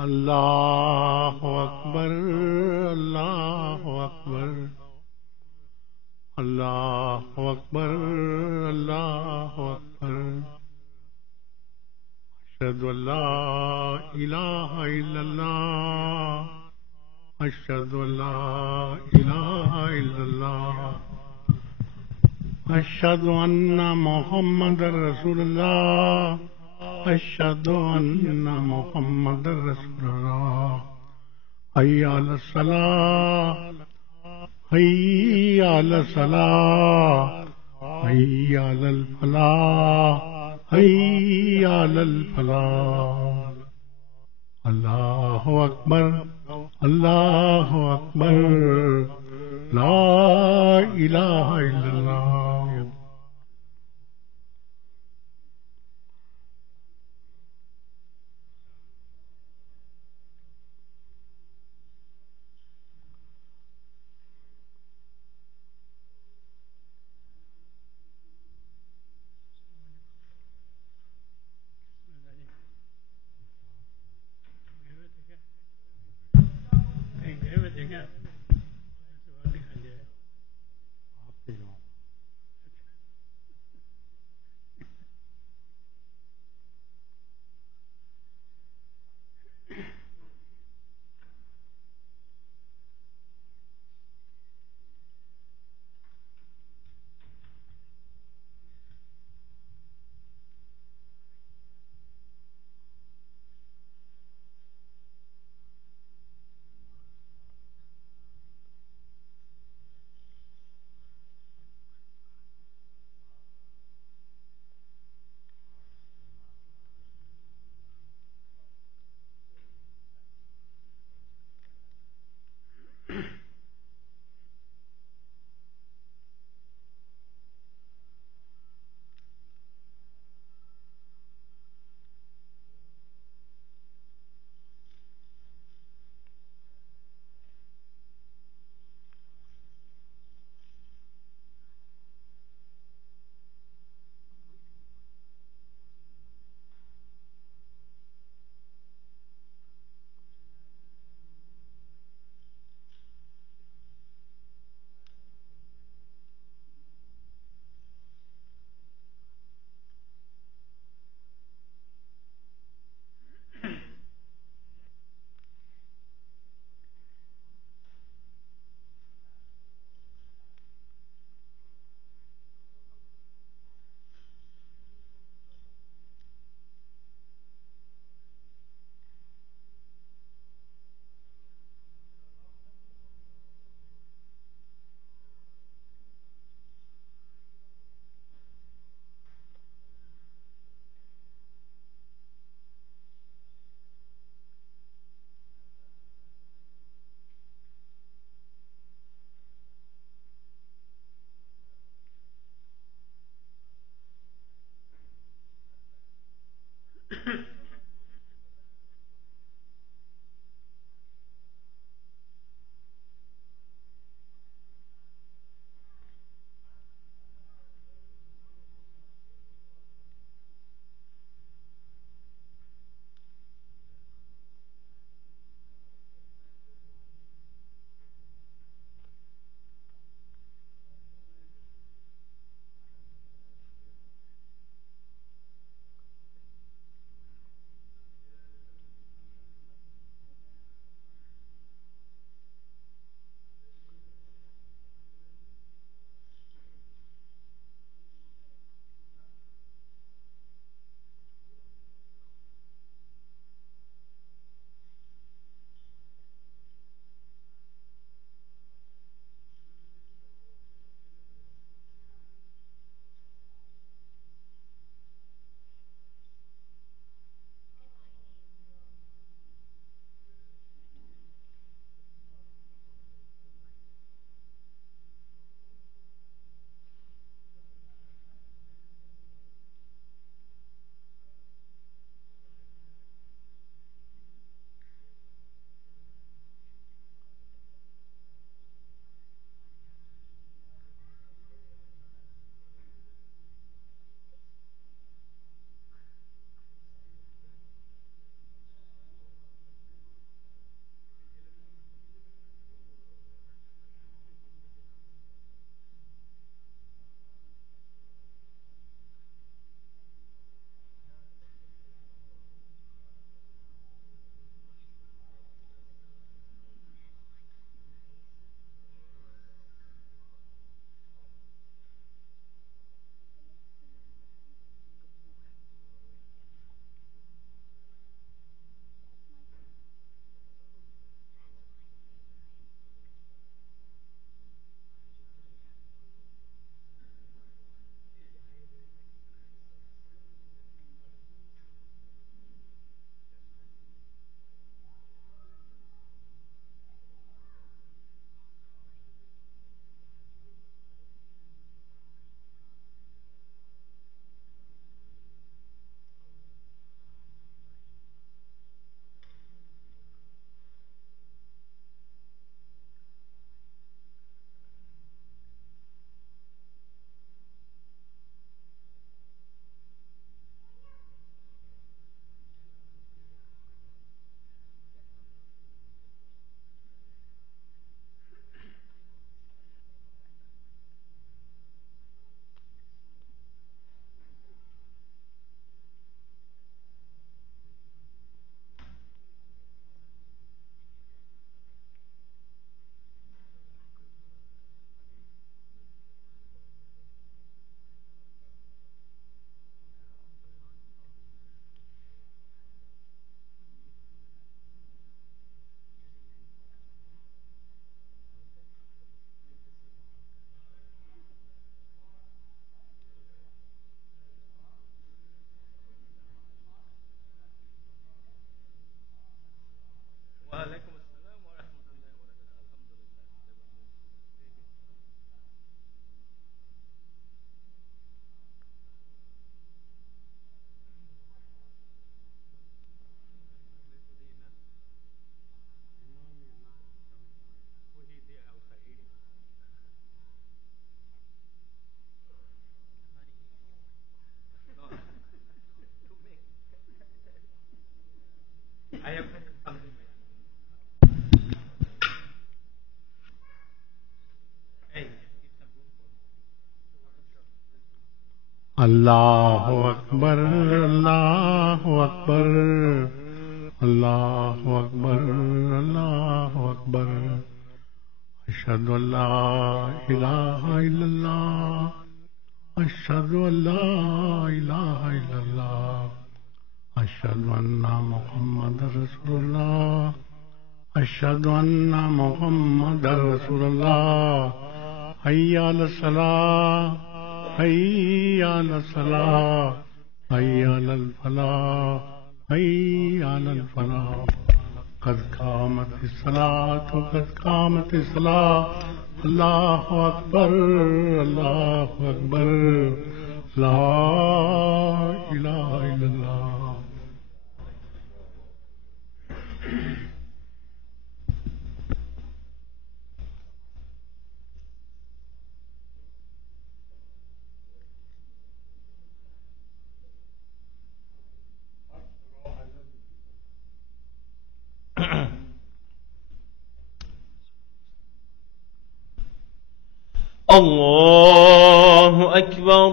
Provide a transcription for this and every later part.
अल्लाहु अकबर, अल्लाहु अकबर, अल्लाहु अकबर, अल्लाहु अकबर। अशहदु अल्ला इलाहा इल्लल्लाह, अशहदु अल्ला इलाहा इल्लल्लाह, अशहदु अन्ना मुहम्मदर रसूलुल्लाह, अशहदु अन्ना मुहम्मदर रसूलुल्लाह। हय्या अलस सलाह, हय्या अलस सलाह, हय्या अलल फलाह, हय्या अलल फलाह। अल्लाहु अकबर, अल्लाहु अकबर, ला इलाहा इल्लल्लाह। अल्लाहु अकबर अल्लाहु अकबर अल्लाहु अकबर अल्लाहु अकबर अशहदु अल्ला इलाहा इल्लल्लाह अशहदु अल्ला इलाहा इल्लल्लाह अशहदु अन्ना मुहम्मदर रसूलुल्लाह अशहदु अन्ना मुहम्मदर रसूलुल्लाह हय्या अलस सलाह हय्या अलस सलाह हय्या अलल फलाह हय्या अलल फलाह क़द क़ामतिस सलात क़द क़ामतिस सलाह अल्लाहु अकबर ला इलाहा इल्लल्लाह। الله أكبر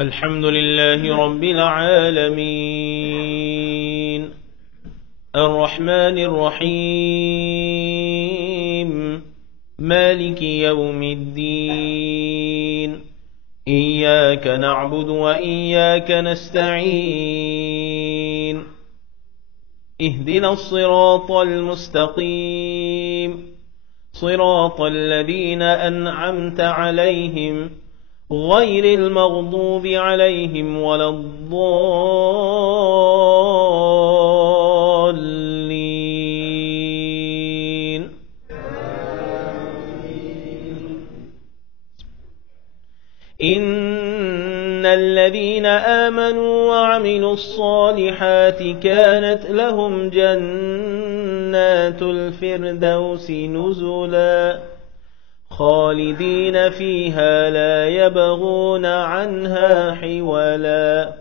الحمد لله رب العالمين الرحمن الرحيم مالك يوم الدين إياك نعبد وإياك نستعين اهدنا الصراط المستقيم صراط الذين أنعمت عليهم غير المغضوب عليهم ولا الضالين إن الذين آمنوا وعملوا الصالحات كانت لهم جنات الفردوس نزلا خالدين فيها لا يبغون عنها حولا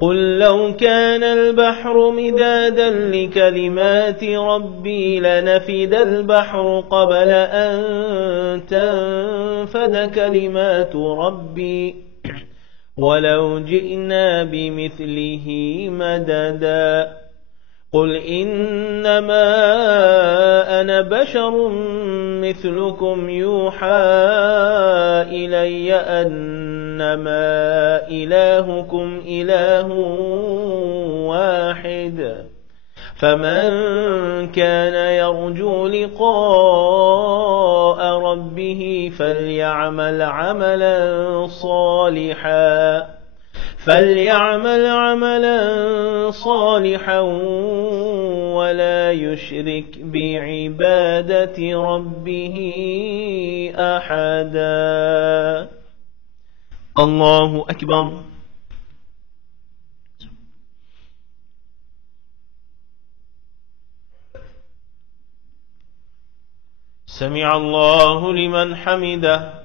قل لو كان البحر مدادا لكلمات ربي لنفد البحر قبل أن تنفد كلمات ربي ولو جئنا بمثله مددا قل إنما أنا بشر مثلكم يوحى إلي أنما إلهكم إله واحد فمن كان يرجو لقاء ربه فليعمل عملا صالحا ولا يشرك بعبادة ربه أحدا. الله أكبر. سمع الله لمن حمده.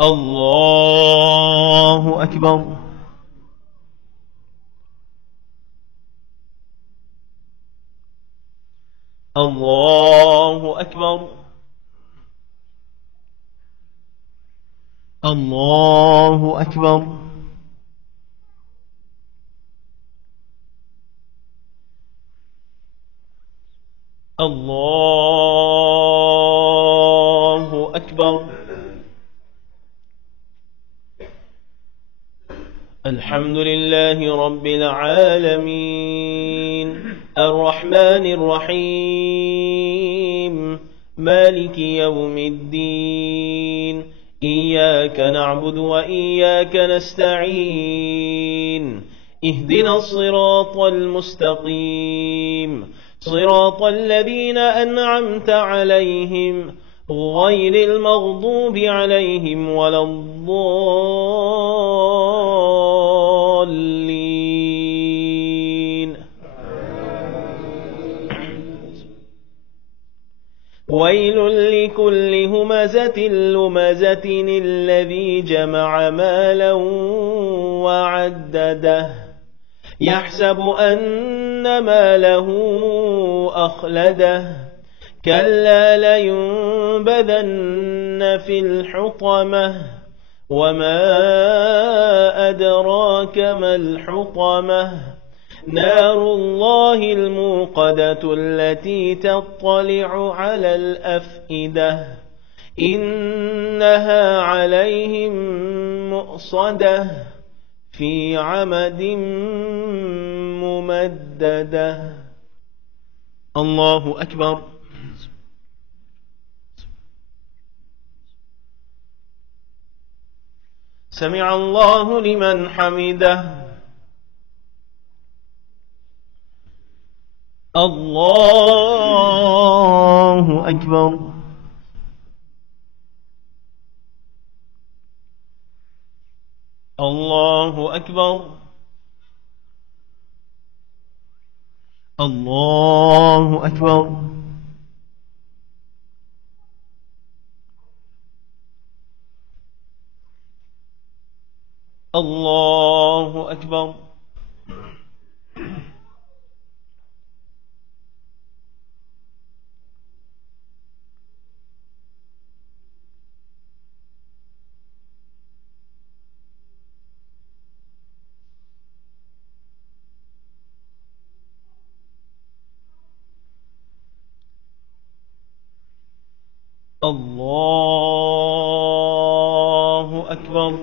الله أكبر. الله أكبر. الله أكبر. الله أكبر. الحمد لله رب العالمين الرحمن الرحيم مالك يوم الدين إياك نعبد وإياك نستعين اهدنا الصراط المستقيم صراط الذين أنعمت عليهم غير المغضوب عليهم ولا الضالين. ويل لكل همزة لمزة الذي جمع مالا وعدده يحسب أن ماله أخلده كلا لينبذن في الحطمة وما أدراك ما الحطمة نار الله الموقدة التي تطلع على الأفئدة إنها عليهم مؤصدة في عمد ممددة. الله أكبر. سمع الله لمن حمده. الله أكبر. الله أكبر. الله أكبر. الله أكبر. الله أكبر.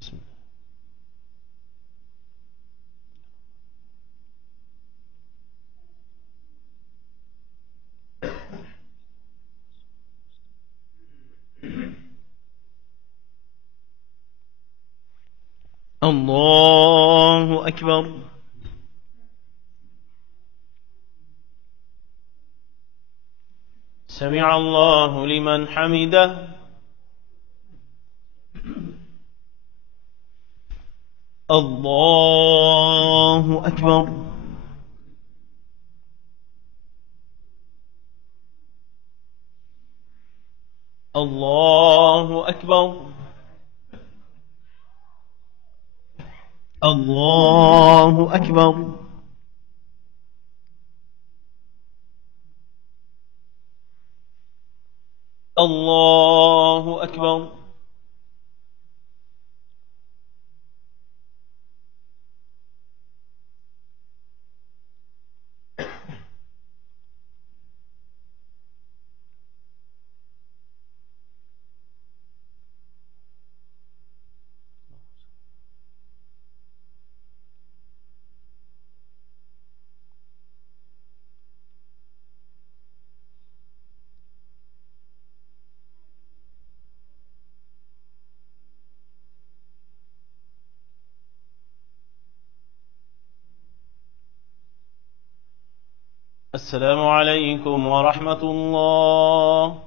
بسم الله. الله أكبر. سمع الله لمن حمده. الله أكبر. الله أكبر. الله أكبر. الله أكبر. السلام عليكم ورحمة الله.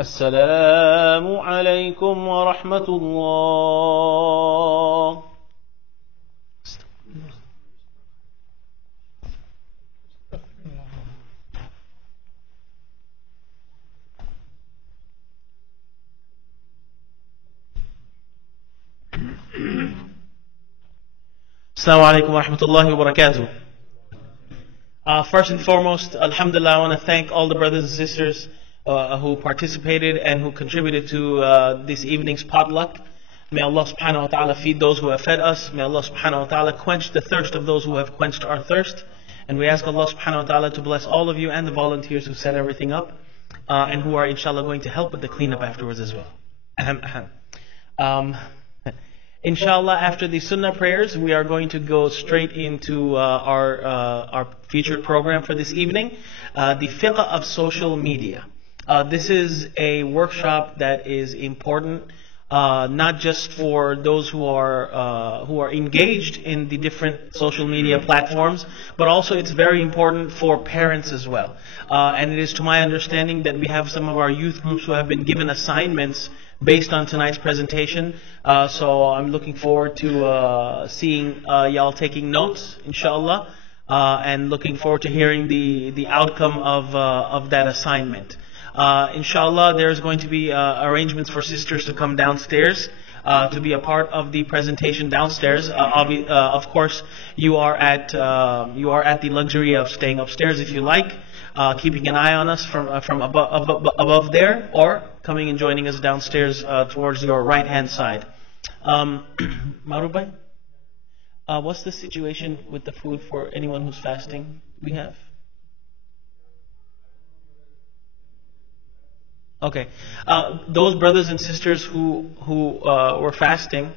السلام عليكم ورحمة الله. السلام عليكم ورحمة الله وبركاته. First and foremost, alhamdulillah, I want to thank all the brothers and sisters who participated and who contributed to this evening's potluck. May Allah subhanahu wa ta'ala feed those who have fed us. May Allah subhanahu wa ta'ala quench the thirst of those who have quenched our thirst. And we ask Allah subhanahu wa ta'ala to bless all of you and the volunteers who set everything up and who are inshallah going to help with the cleanup afterwards as well. Inshallah, after the Sunnah prayers, we are going to go straight into our featured program for this evening, the Fiqh of Social Media. This is a workshop that is important, not just for those who are engaged in the different social media platforms, but also it's very important for parents as well. And it is to my understanding that we have some of our youth groups who have been given assignments based on tonight's presentation. So I'm looking forward to seeing y'all taking notes, inshallah, and looking forward to hearing the outcome of that assignment. Inshallah, there's going to be arrangements for sisters to come downstairs to be a part of the presentation downstairs. Of course, you are at the luxury of staying upstairs if you like, keeping an eye on us from above there, or coming and joining us downstairs towards your right hand side. Marubay, what's the situation with the food for anyone who's fasting? We have. Okay, those brothers and sisters who were fasting,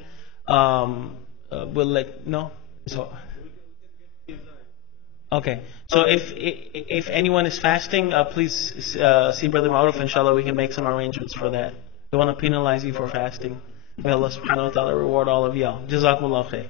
will let no. So, okay. So if anyone is fasting, please see Brother Maruf. Inshallah, we can make some arrangements for that. We want to penalize you for fasting. May Allah Subhanahu wa Taala reward all of y'all. Jazakumullah khair.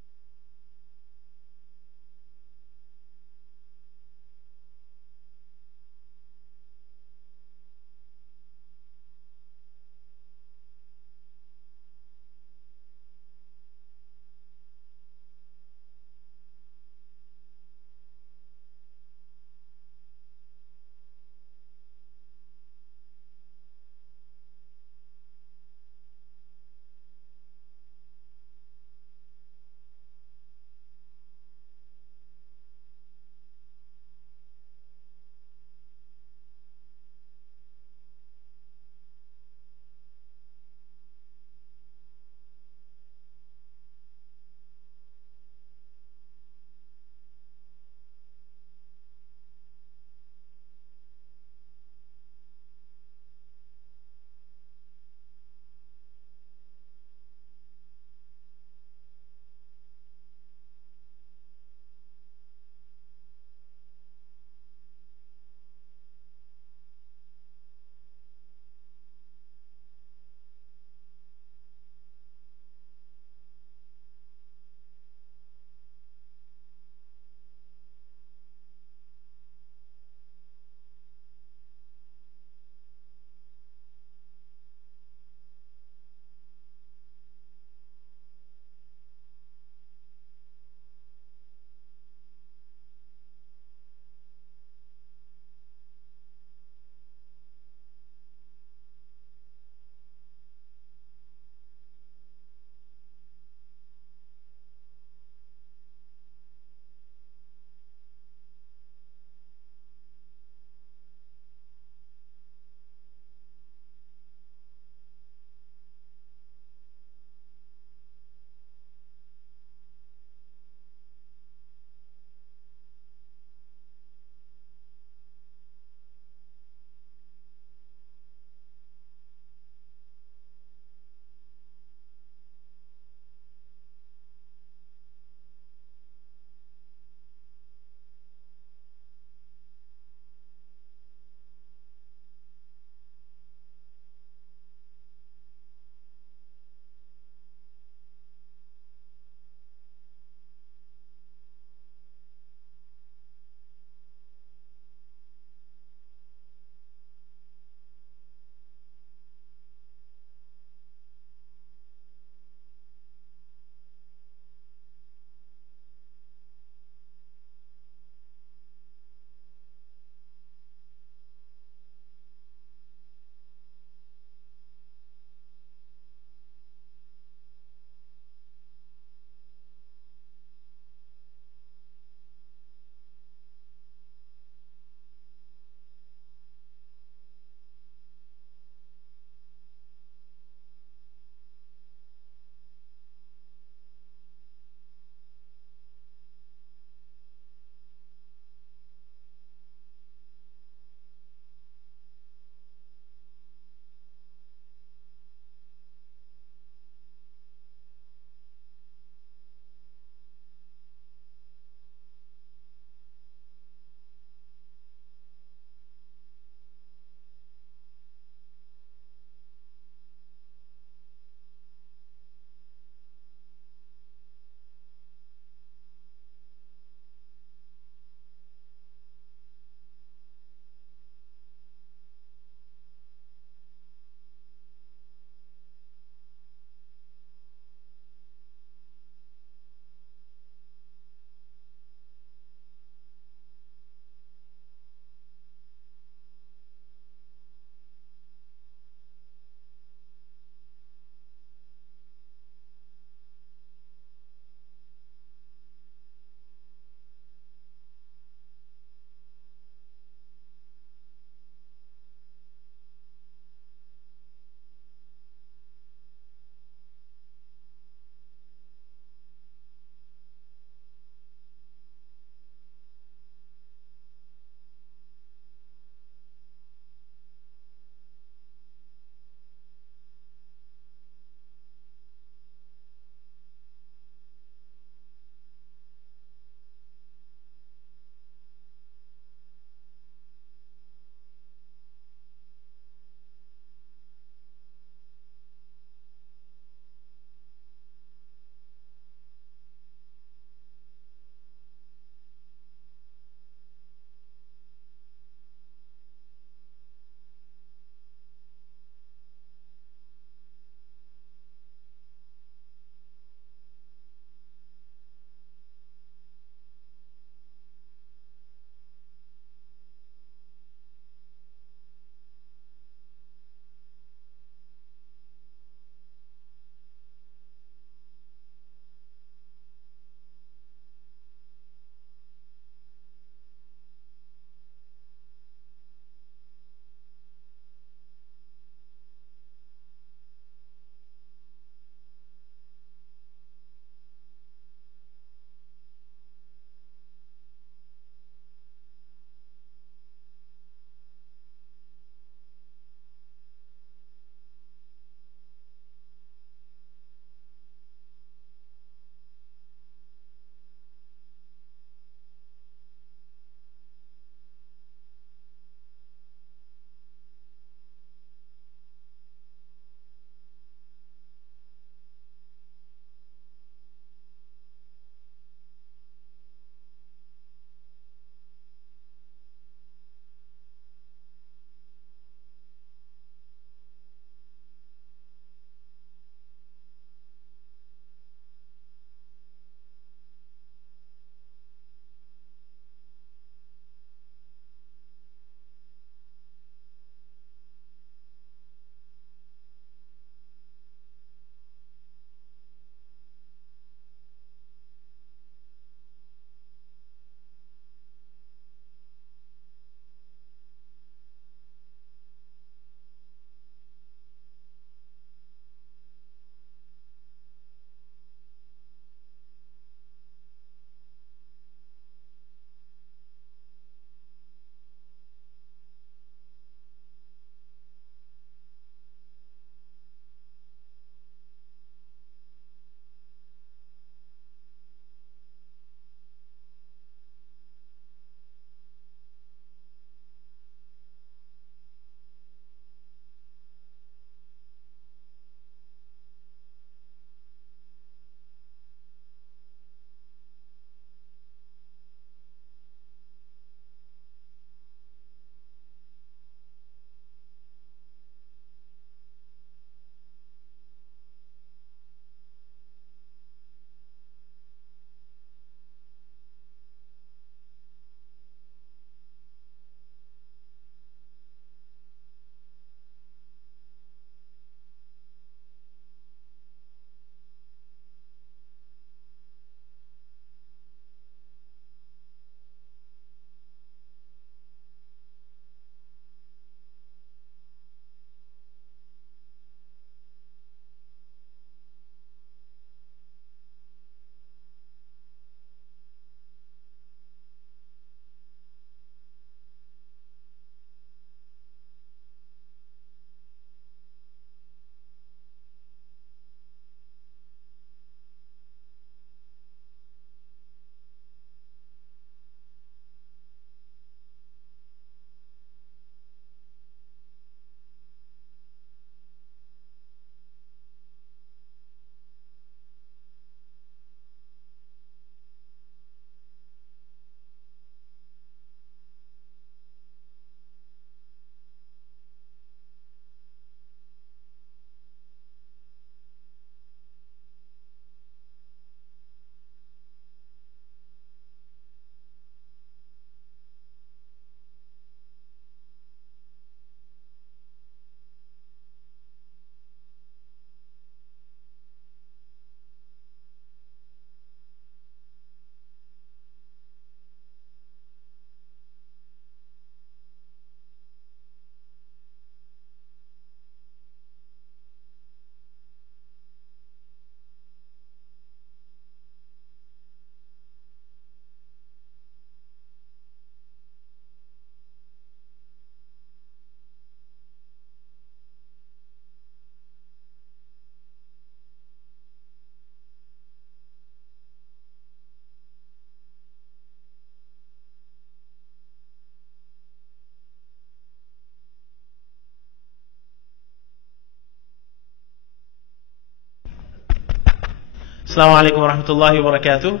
Assalamu alaikum wa rahmatullahi wa barakatuh.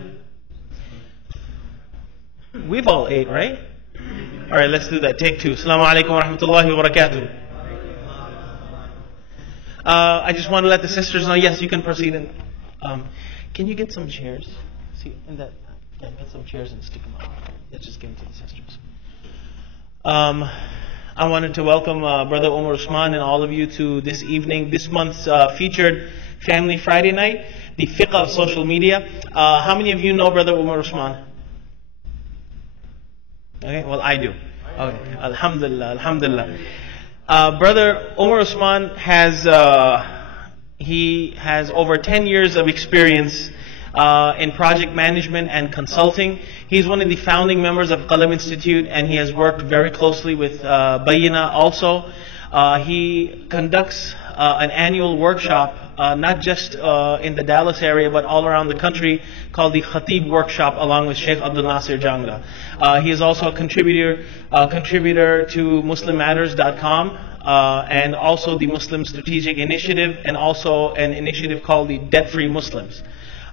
We've all ate, right? Alright, let's do that. Take two. Assalamu alaikum wa rahmatullahi wa barakatuh. I just want to let the sisters know, yes, you can proceed. And can you get some chairs? See, in that, yeah, get some chairs and stick them up. Yeah, just give them to the sisters. I wanted to welcome Brother Umar Usman and all of you to this evening, this month's featured Family Friday night, the fiqh of social media. How many of you know Brother Umar Usman? Okay, well I do. Okay, Alhamdulillah, Alhamdulillah. Brother Umar Usman has over 10 years of experience in project management and consulting. He's one of the founding members of Qalam Institute, and he has worked very closely with Bayina also. He conducts an annual workshop, not just in the Dallas area, but all around the country, called the Khatib Workshop, along with Sheikh Abdul Nasir Janga. He is also a contributor to MuslimMatters.com, and also the Muslim Strategic Initiative, and also an initiative called the Debt-Free Muslims.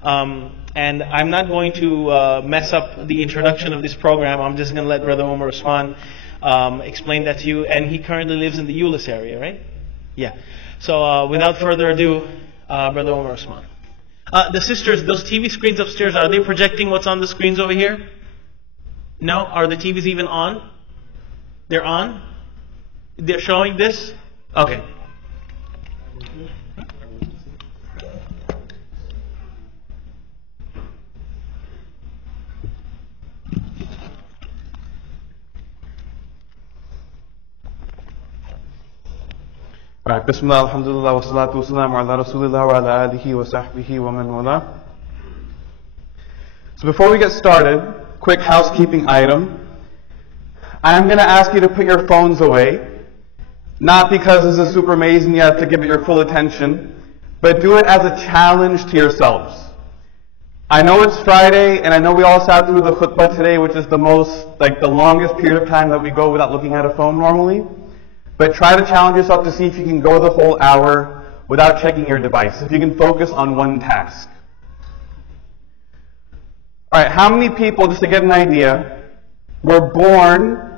And I'm not going to mess up the introduction of this program. I'm just going to let Brother Umar Usman explain that to you. And he currently lives in the Euless area, right? Yeah. So without further ado, Brother Umar Usman. The sisters, those TV screens upstairs, are they projecting what's on the screens over here? No? Are the TVs even on? They're on? They're showing this? Okay. Alright, Bismillah, Alhamdulillah, wa salatu wa salamu ala Rasulillah wa ala alihi wa sahbihi wa man wala. So before we get started, quick housekeeping item. I'm going to ask you to put your phones away. Not because this is super amazing, you have to give it your full attention, but do it as a challenge to yourselves. I know it's Friday, and I know we all sat through the khutbah today, which is the longest period of time that we go without looking at a phone normally. But try to challenge yourself to see if you can go the whole hour without checking your device, if you can focus on one task. Alright, how many people, just to get an idea, were born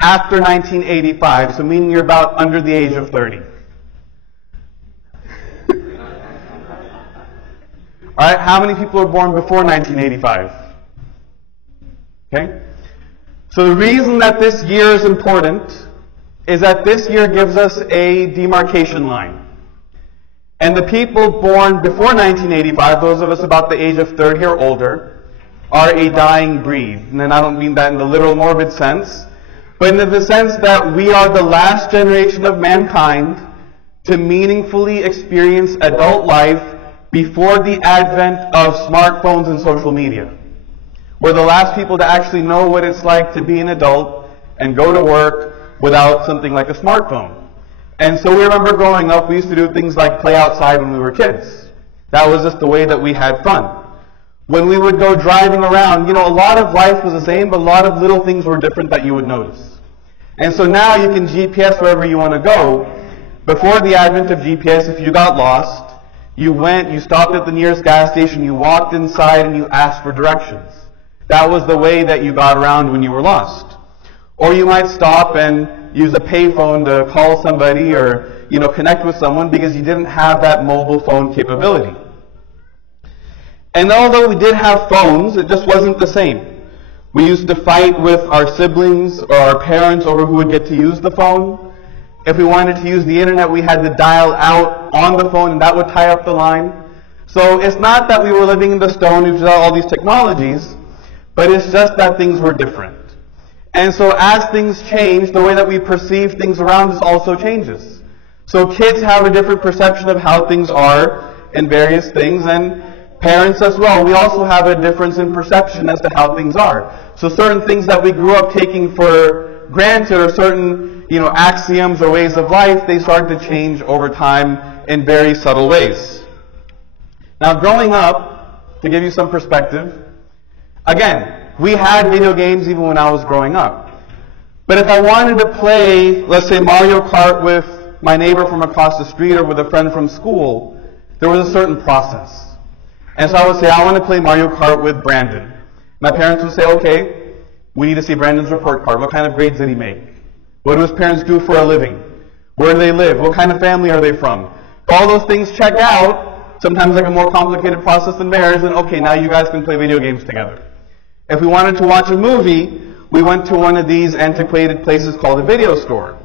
after 1985, so meaning you're about under the age of 30? Alright, how many people were born before 1985? Okay? So the reason that this year is important is that this year gives us a demarcation line. And the people born before 1985, those of us about the age of 30 or older, are a dying breed. And then I don't mean that in the literal morbid sense, but in the sense that we are the last generation of mankind to meaningfully experience adult life before the advent of smartphones and social media. We're the last people to actually know what it's like to be an adult and go to work without something like a smartphone. And so we remember growing up, we used to do things like play outside when we were kids. That was just the way that we had fun. When we would go driving around, a lot of life was the same, but a lot of little things were different that you would notice. And so now you can GPS wherever you want to go. Before the advent of GPS, if you got lost, you stopped at the nearest gas station, you walked inside, and you asked for directions. That was the way that you got around when you were lost. Or you might stop and use a payphone to call somebody or, connect with someone because you didn't have that mobile phone capability. And although we did have phones, it just wasn't the same. We used to fight with our siblings or our parents over who would get to use the phone. If we wanted to use the internet, we had to dial out on the phone, and that would tie up the line. So it's not that we were living in the Stone Age without all these technologies, but it's just that things were different. And so as things change, the way that we perceive things around us also changes. So kids have a different perception of how things are in various things, and parents as well. We also have a difference in perception as to how things are. So certain things that we grew up taking for granted, or certain, axioms or ways of life, they start to change over time in very subtle ways. Now, growing up, to give you some perspective, again, we had video games even when I was growing up. But if I wanted to play, let's say, Mario Kart with my neighbor from across the street or with a friend from school, there was a certain process. And so I would say, I want to play Mario Kart with Brandon. My parents would say, okay, we need to see Brandon's report card. What kind of grades did he make? What do his parents do for a living? Where do they live? What kind of family are they from? If all those things check out, sometimes like a more complicated process than marriage, then okay, now you guys can play video games together. If we wanted to watch a movie, we went to one of these antiquated places called a video store.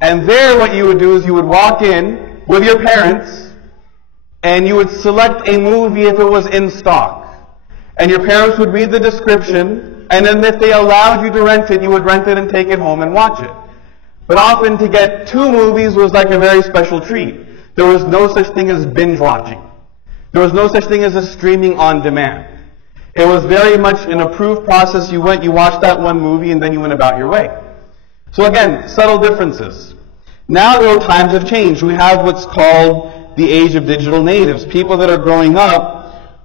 And there what you would do is you would walk in with your parents and you would select a movie if it was in stock. And your parents would read the description, and then if they allowed you to rent it, you would rent it and take it home and watch it. But often to get 2 movies was like a very special treat. There was no such thing as binge watching. There was no such thing as a streaming on demand. It was very much an approved process. You went, you watched that one movie, and then you went about your way. So again, subtle differences. Now though, times have changed. We have what's called the age of digital natives. People that are growing up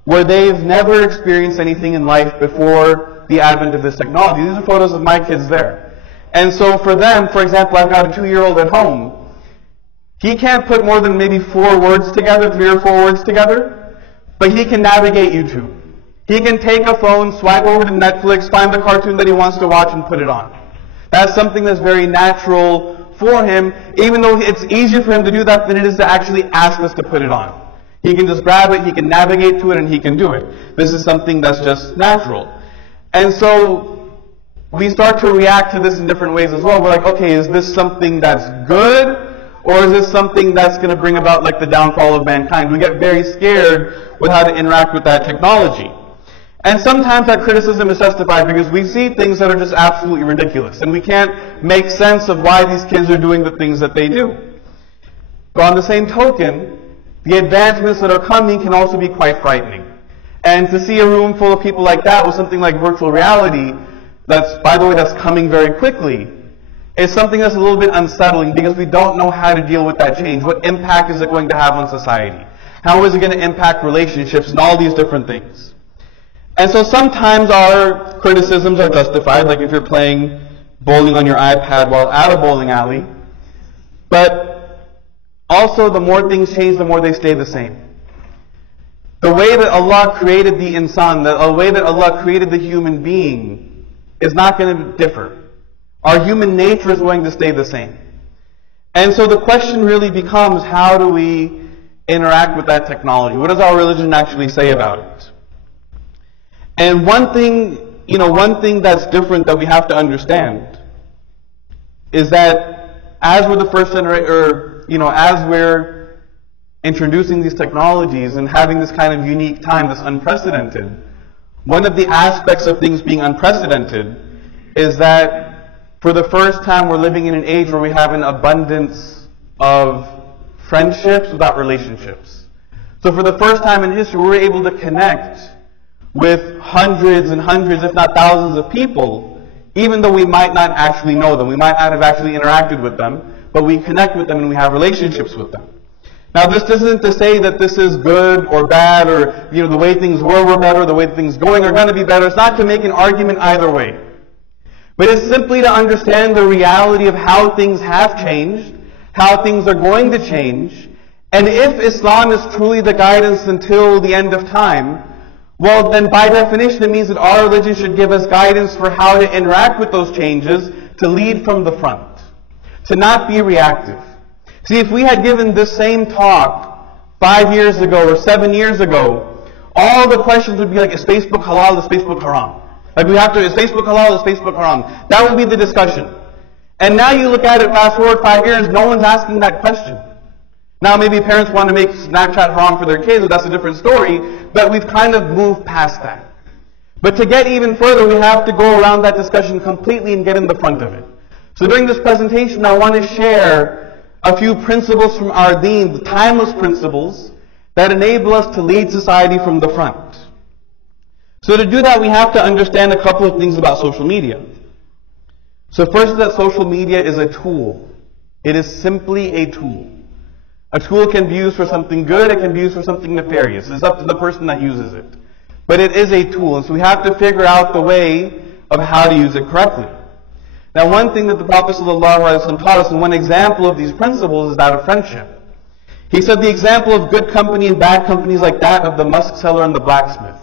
where they've never experienced anything in life before the advent of this technology. These are photos of my kids there. And so for them, for example, I've got a 2-year-old at home. He can't put more than maybe 4 words together, 3 or 4 words together, but he can navigate YouTube. He can take a phone, swipe over to Netflix, find the cartoon that he wants to watch, and put it on. That's something that's very natural for him, even though it's easier for him to do that than it is to actually ask us to put it on. He can just grab it, he can navigate to it, and he can do it. This is something that's just natural. And so we start to react to this in different ways as well. We're like, okay, is this something that's good, or is this something that's going to bring about like the downfall of mankind? We get very scared with how to interact with that technology. And sometimes that criticism is justified because we see things that are just absolutely ridiculous, and we can't make sense of why these kids are doing the things that they do. But on the same token, the advancements that are coming can also be quite frightening. And to see a room full of people like that with something like virtual reality, that's, by the way, that's coming very quickly, is something that's a little bit unsettling because we don't know how to deal with that change. What impact is it going to have on society? How is it going to impact relationships and all these different things? And so sometimes our criticisms are justified, like if you're playing bowling on your iPad while at a bowling alley. But also, the more things change, the more they stay the same. The way that Allah created the insan, the way that Allah created the human being, is not going to differ. Our human nature is going to stay the same. And so the question really becomes, how do we interact with that technology? What does our religion actually say about it? And one thing that's different that we have to understand is that as we're the first generation, as we're introducing these technologies and having this kind of unique time, this unprecedented, one of the aspects of things being unprecedented is that for the first time we're living in an age where we have an abundance of friendships without relationships. So for the first time in history, we're able to connect with hundreds and hundreds, if not thousands of people, even though we might not actually know them. We might not have actually interacted with them, but we connect with them and we have relationships with them. Now, this isn't to say that this is good or bad, or the way things were better, the way things going are going to be better. It's not to make an argument either way. But it's simply to understand the reality of how things have changed, how things are going to change, and if Islam is truly the guidance until the end of time, well then by definition it means that our religion should give us guidance for how to interact with those changes, to lead from the front, to not be reactive. See, if we had given this same talk 5 years ago or 7 years ago, all the questions would be like, is Facebook halal, is Facebook haram? Like is Facebook halal, is Facebook haram? That would be the discussion. And now you look at it, fast forward 5 years, no one's asking that question. Now maybe parents want to make Snapchat haram for their kids, but that's a different story, but we've kind of moved past that. But to get even further, we have to go around that discussion completely and get in the front of it. So during this presentation, I want to share a few principles from our deen, the timeless principles that enable us to lead society from the front. So to do that, we have to understand a couple of things about social media. So first is that social media is a tool. It is simply a tool. A tool can be used for something good, it can be used for something nefarious. It's up to the person that uses it. But it is a tool, and so we have to figure out the way of how to use it correctly. Now, one thing that the Prophet ﷺ taught us, and one example of these principles, is that of friendship. He said the example of good company and bad company is like that of the musk seller and the blacksmith.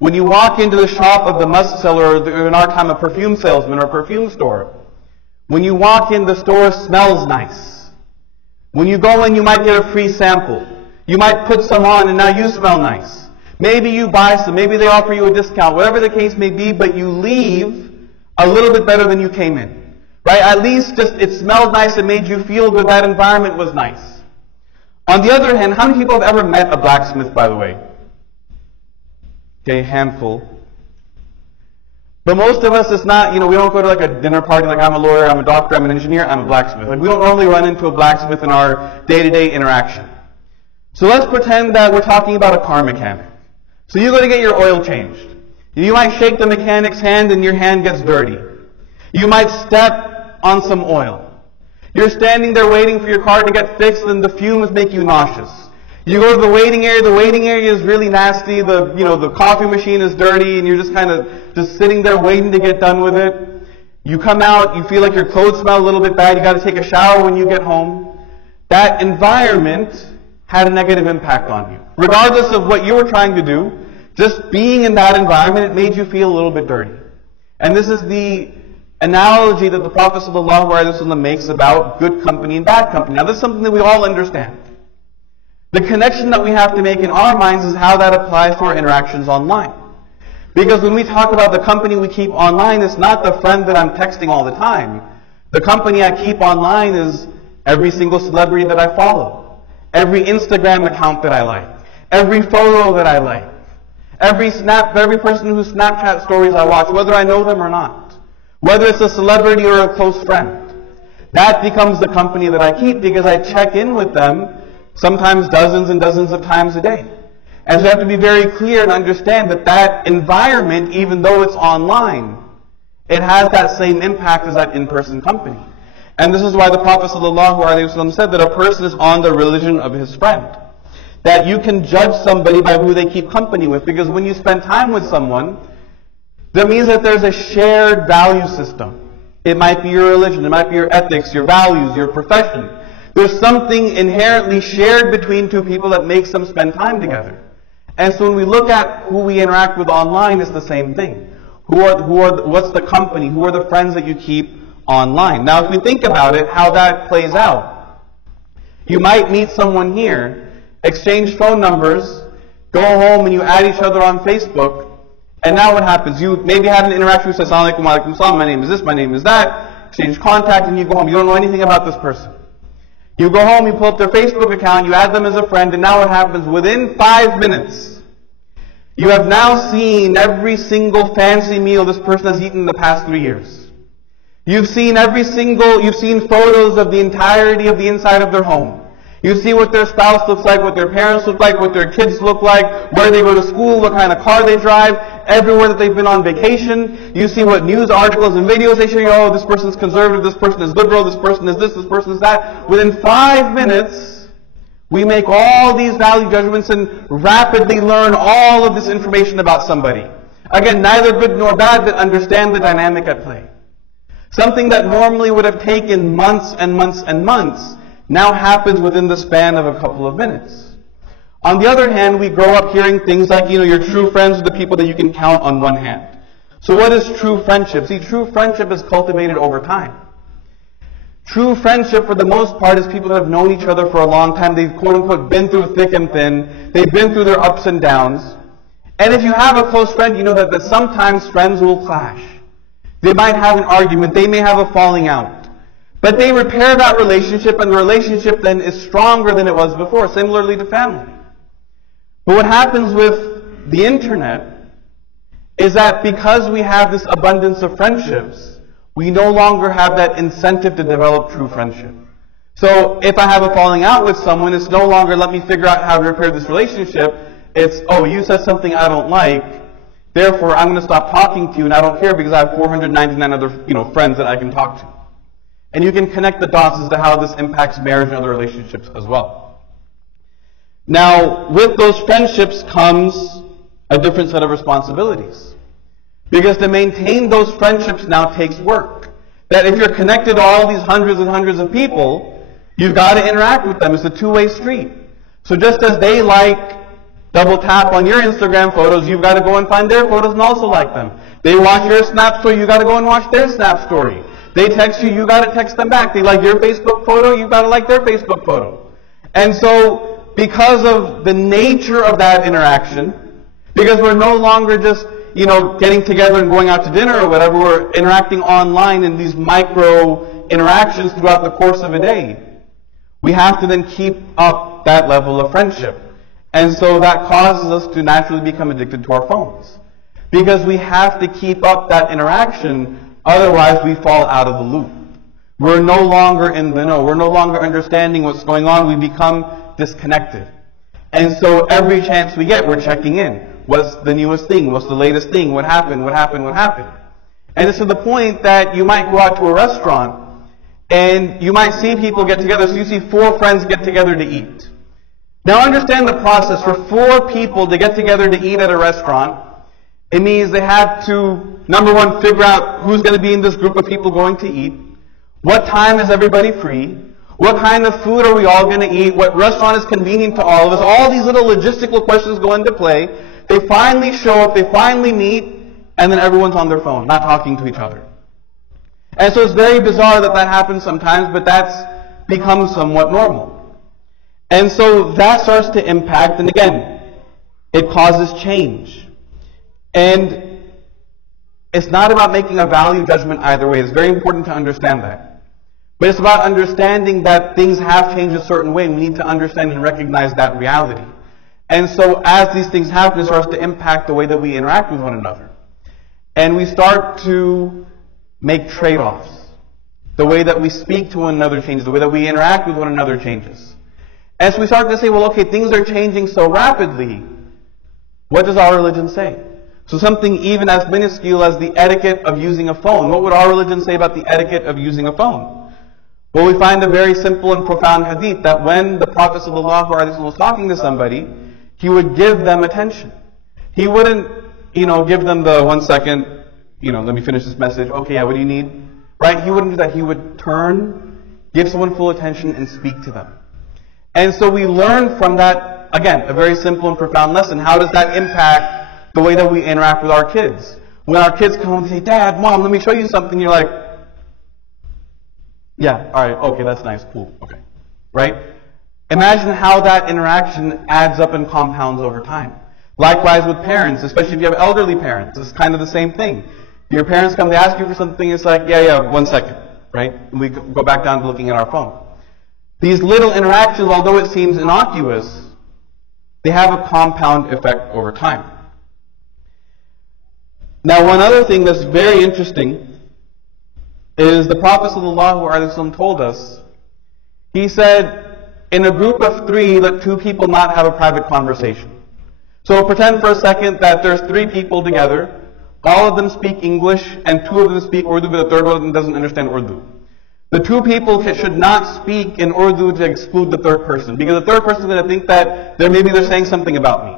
When you walk into the shop of the musk seller, or in our time a perfume salesman or a perfume store, when you walk in, the store smells nice. When you go in, you might get a free sample. You might put some on and now you smell nice. Maybe you buy some, maybe they offer you a discount, whatever the case may be, but you leave a little bit better than you came in. Right? At least just it smelled nice, it made you feel good, that environment was nice. On the other hand, how many people have ever met a blacksmith, by the way? Okay, a handful. But most of us, it's not, we don't go to like a dinner party like I'm a lawyer, I'm a doctor, I'm an engineer, I'm a blacksmith. Like we don't normally run into a blacksmith in our day-to-day interaction. So let's pretend that we're talking about a car mechanic. So you go to get your oil changed. You might shake the mechanic's hand and your hand gets dirty. You might step on some oil. You're standing there waiting for your car to get fixed and the fumes make you nauseous. You go to the waiting area is really nasty, the coffee machine is dirty and you're just kind of just sitting there waiting to get done with it. You come out, you feel like your clothes smell a little bit bad, you got to take a shower when you get home. That environment had a negative impact on you. Regardless of what you were trying to do, just being in that environment, it made you feel a little bit dirty. And this is the analogy that the Prophet ﷺ makes about good company and bad company. Now this is something that we all understand. The connection that we have to make in our minds is how that applies to our interactions online. Because when we talk about the company we keep online, it's not the friend that I'm texting all the time. The company I keep online is every single celebrity that I follow, every Instagram account that I like, every photo that I like, every person whose Snapchat stories I watch, whether I know them or not, whether it's a celebrity or a close friend. That becomes the company that I keep because I check in with them sometimes dozens and dozens of times a day. And so you have to be very clear and understand that that environment, even though it's online, it has that same impact as that in-person company. And this is why the Prophet ﷺ said that a person is on the religion of his friend. That you can judge somebody by who they keep company with, because when you spend time with someone, that means that there's a shared value system. It might be your religion, it might be your ethics, your values, your profession. There's something inherently shared between two people that makes them spend time together. And so when we look at who we interact with online, it's the same thing. What's the company? Who are the friends that you keep online? Now if we think about it, how that plays out. You might meet someone here, exchange phone numbers, go home and you add each other on Facebook, and now what happens? You maybe had an interaction with Assalamu alaikum, wa alaikum salam, my name is this, my name is that, exchange contact, and you go home. You don't know anything about this person. You go home, you pull up their Facebook account, you add them as a friend, and now what happens? Within 5 minutes, you have now seen every single fancy meal this person has eaten in the past 3 years. You've seen photos of the entirety of the inside of their home. You see what their spouse looks like, what their parents look like, what their kids look like, where they go to school, what kind of car they drive, everywhere that they've been on vacation. You see what news articles and videos they show you. Oh, this person's conservative, this person is liberal, this person is this person is that. Within 5 minutes, we make all these value judgments and rapidly learn all of this information about somebody. Again, neither good nor bad, but understand the dynamic at play. Something that normally would have taken months and months and months now happens within the span of a couple of minutes. On the other hand, we grow up hearing things like, your true friends are the people that you can count on one hand. So what is true friendship? See, true friendship is cultivated over time. True friendship, for the most part, is people that have known each other for a long time. They've, quote-unquote, been through thick and thin. They've been through their ups and downs. And if you have a close friend, you know that sometimes friends will clash. They might have an argument. They may have a falling out. But they repair that relationship, and the relationship then is stronger than it was before, similarly to family. But what happens with the internet is that because we have this abundance of friendships, we no longer have that incentive to develop true friendship. So if I have a falling out with someone, it's no longer let me figure out how to repair this relationship. It's, oh, you said something I don't like, therefore I'm going to stop talking to you, and I don't care because I have 499 other friends that I can talk to. And you can connect the dots as to how this impacts marriage and other relationships as well. Now, with those friendships comes a different set of responsibilities. Because to maintain those friendships now takes work. That if you're connected to all these hundreds and hundreds of people, you've got to interact with them. It's a two-way street. So just as they double tap on your Instagram photos, you've got to go and find their photos and also like them. They watch your Snap story, you've got to go and watch their Snap story. They text you, you've got to text them back. They like your Facebook photo, you've got to like their Facebook photo. And so, because of the nature of that interaction, because we're no longer just, getting together and going out to dinner or whatever, we're interacting online in these micro interactions throughout the course of a day. We have to then keep up that level of friendship. And so that causes us to naturally become addicted to our phones. Because we have to keep up that interaction, otherwise we fall out of the loop. We're no longer in the know. We're no longer understanding what's going on. We become disconnected. And so every chance we get, we're checking in. What's the newest thing? What's the latest thing? What happened? What happened? What happened? And it's to the point that you might go out to a restaurant and you might see people get together. So you see 4 friends get together to eat. Now understand the process. For 4 people to get together to eat at a restaurant, it means they have to, number one, figure out who's going to be in this group of people going to eat. What time is everybody free? What kind of food are we all going to eat? What restaurant is convenient to all of us? All these little logistical questions go into play. They finally show up, they finally meet, and then everyone's on their phone, not talking to each other. And so it's very bizarre that that happens sometimes, but that's become somewhat normal. And so that starts to impact, and again, it causes change. And it's not about making a value judgment either way. It's very important to understand that. But it's about understanding that things have changed a certain way, and we need to understand and recognize that reality. And so as these things happen, it starts to impact the way that we interact with one another. And we start to make trade-offs. The way that we speak to one another changes. The way that we interact with one another changes. And so we start to say, well, okay, things are changing so rapidly. What does our religion say? So something even as minuscule as the etiquette of using a phone. What would our religion say about the etiquette of using a phone? Well, we find a very simple and profound hadith that when the Prophet ﷺ was talking to somebody, he would give them attention. He wouldn't, give them the 1 second, let me finish this message. Okay, yeah, what do you need? Right? He wouldn't do that. He would turn, give someone full attention, and speak to them. And so we learn from that, again, a very simple and profound lesson. How does that impact the way that we interact with our kids? When our kids come home and say, Dad, Mom, let me show you something, you're like, yeah, alright, okay, that's nice, cool, okay. Right? Imagine how that interaction adds up and compounds over time. Likewise with parents, especially if you have elderly parents, it's kind of the same thing. Your parents come to ask you for something, it's like, yeah, 1 second, right? And we go back down to looking at our phone. These little interactions, although it seems innocuous, they have a compound effect over time. Now, one other thing that's very interesting is the Prophet ﷺ told us, he said, in a group of 3, let 2 people not have a private conversation. So pretend for a second that there's 3 people together, all of them speak English, and 2 of them speak Urdu, but the third one doesn't understand Urdu. The 2 people should not speak in Urdu to exclude the third person, because the third person is going to think that maybe they're saying something about me.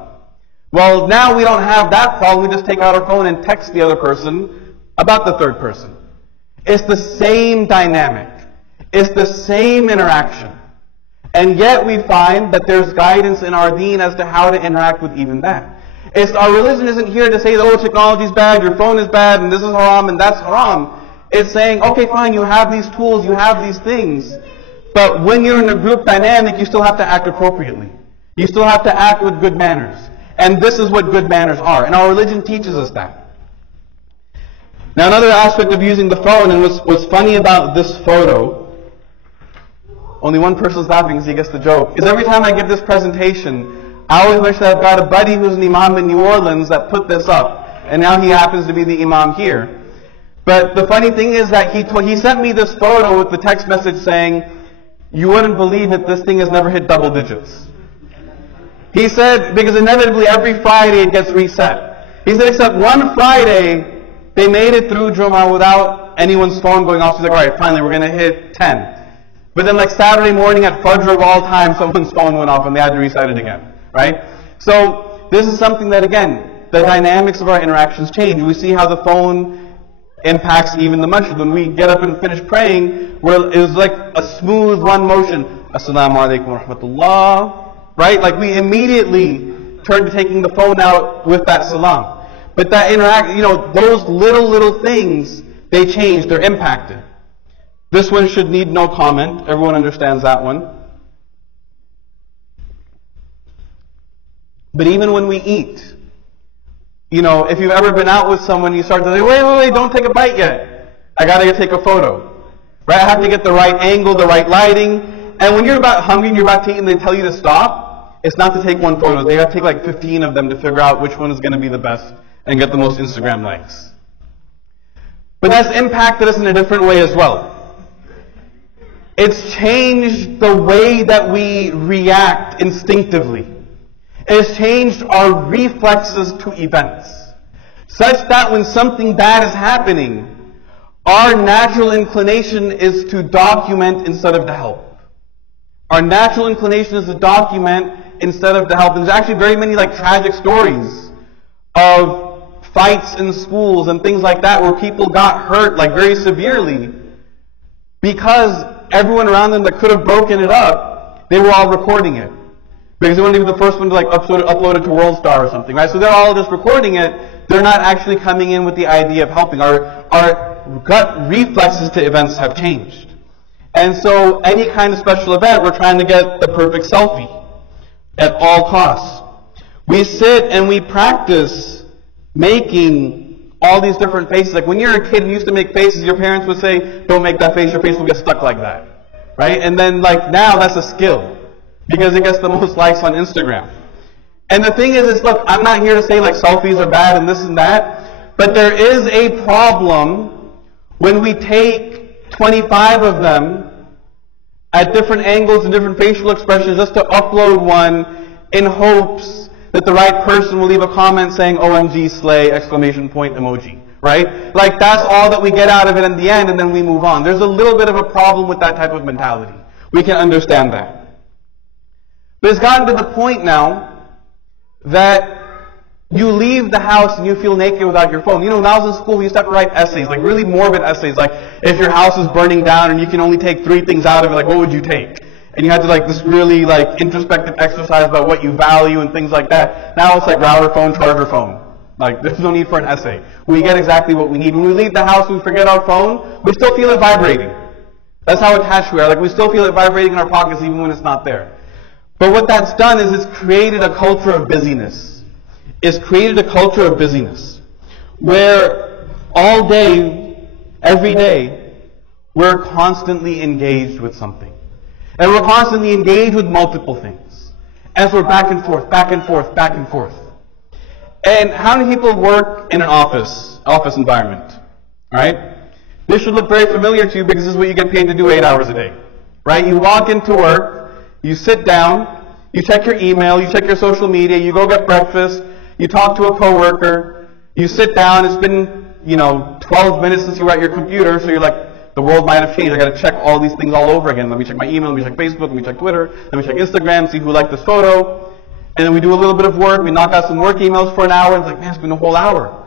Well, now we don't have that problem. We just take out our phone and text the other person about the third person. It's the same dynamic. It's the same interaction. And yet we find that there's guidance in our deen as to how to interact with even that. Our religion isn't here to say, oh, technology is bad, your phone is bad, and this is haram, and that's haram. It's saying, okay, fine, you have these tools, you have these things, but when you're in a group dynamic, you still have to act appropriately. You still have to act with good manners. And this is what good manners are. And our religion teaches us that. Now another aspect of using the phone, and what's funny about this photo, only one person's laughing because he gets the joke, is every time I give this presentation, I always wish that I've got a buddy who's an imam in New Orleans that put this up. And now he happens to be the imam here. But the funny thing is that he sent me this photo with the text message saying, you wouldn't believe it, this thing has never hit double digits. He said, because inevitably every Friday it gets reset. He said, except one Friday, they made it through Jummah without anyone's phone going off. He's like, alright, finally we're going to hit 10. But then like Saturday morning at Fajr of all time, someone's phone went off and they had to reset it again. Right? So this is something that, again, the dynamics of our interactions change. We see how the phone impacts even the masjid. When we get up and finish praying, it was like a smooth one motion. Assalamu alaikum wa rahmatullah. right? Like we immediately turn to taking the phone out with that salam. But that those little things, they change, they're impacted. This one should need no comment. Everyone understands that one. But even when we eat, if you've ever been out with someone, you start to say, wait, don't take a bite yet. I gotta take a photo. Right? I have to get the right angle, the right lighting. And when you're about hungry and you're about to eat and they tell you to stop, it's not to take one photo. They have to take like 15 of them to figure out which one is going to be the best and get the most Instagram likes. But that's impacted us in a different way as well. It's changed the way that we react instinctively. It's changed our reflexes to events, such that when something bad is happening, our natural inclination is to document instead of to help. Our natural inclination is to document instead of to help. And there's actually very many tragic stories of fights in schools and things like that where people got hurt very severely because everyone around them that could have broken it up, they were all recording it. Because they weren't even the first one to upload it to WorldStar or something, right? So they're all just recording it. They're not actually coming in with the idea of helping. Our gut reflexes to events have changed. And so any kind of special event, we're trying to get the perfect selfie at all costs. We sit and we practice making all these different faces. Like when you're a kid and you used to make faces, your parents would say, don't make that face, your face will get stuck like that. Right? And then now that's a skill. Because it gets the most likes on Instagram. And the thing is, look, I'm not here to say selfies are bad and this and that, but there is a problem when we take 25 of them at different angles and different facial expressions just to upload one in hopes that the right person will leave a comment saying, OMG, slay, exclamation point emoji. Right? That's all that we get out of it in the end, and then we move on. There's a little bit of a problem with that type of mentality. We can understand that. But it's gotten to the point now that you leave the house and you feel naked without your phone. When I was in school, we used to have to write essays, really morbid essays, if your house is burning down and you can only take 3 things out of it, what would you take? And you had to this really introspective exercise about what you value and things like that. Now it's router phone, charger phone. There's no need for an essay. We get exactly what we need. When we leave the house and we forget our phone, we still feel it vibrating. That's how attached we are. We still feel it vibrating in our pockets even when it's not there. But what that's done is it's created a culture of busyness. It's created a culture of busyness where all day, every day, we're constantly engaged with something. And we're constantly engaged with multiple things. And so we're back and forth, back and forth, back and forth. And how many people work in an office environment? Alright? This should look very familiar to you because this is what you get paid to do 8 hours a day. Right? You walk into work, you sit down, you check your email, you check your social media, you go get breakfast, you talk to a coworker, you sit down, it's been, 12 minutes since you were at your computer, so you're the world might have changed, I gotta check all these things all over again. Let me check my email, let me check Facebook, let me check Twitter, let me check Instagram, see who liked this photo, and then we do a little bit of work, we knock out some work emails for an hour, and it's man, it's been a whole hour.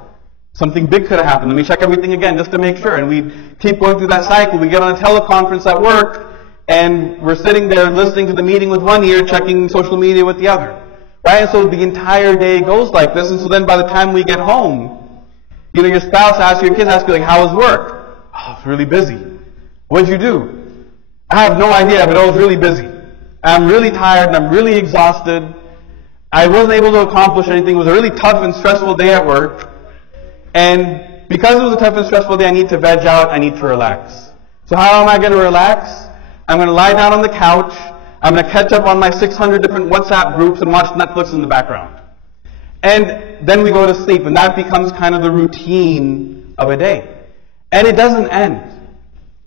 Something big could have happened, let me check everything again just to make sure, and we keep going through that cycle. We get on a teleconference at work, and we're sitting there listening to the meeting with one ear, checking social media with the other. Right? And so the entire day goes like this. And so then by the time we get home, your spouse asks you, your kids ask you, how was work? Oh, it's really busy. What did you do? I have no idea, but I was really busy. I'm really tired and I'm really exhausted. I wasn't able to accomplish anything. It was a really tough and stressful day at work. And because it was a tough and stressful day, I need to veg out. I need to relax. So how am I going to relax? I'm going to lie down on the couch, I'm going to catch up on my 600 different WhatsApp groups and watch Netflix in the background. And then we go to sleep, and that becomes kind of the routine of a day. And it doesn't end.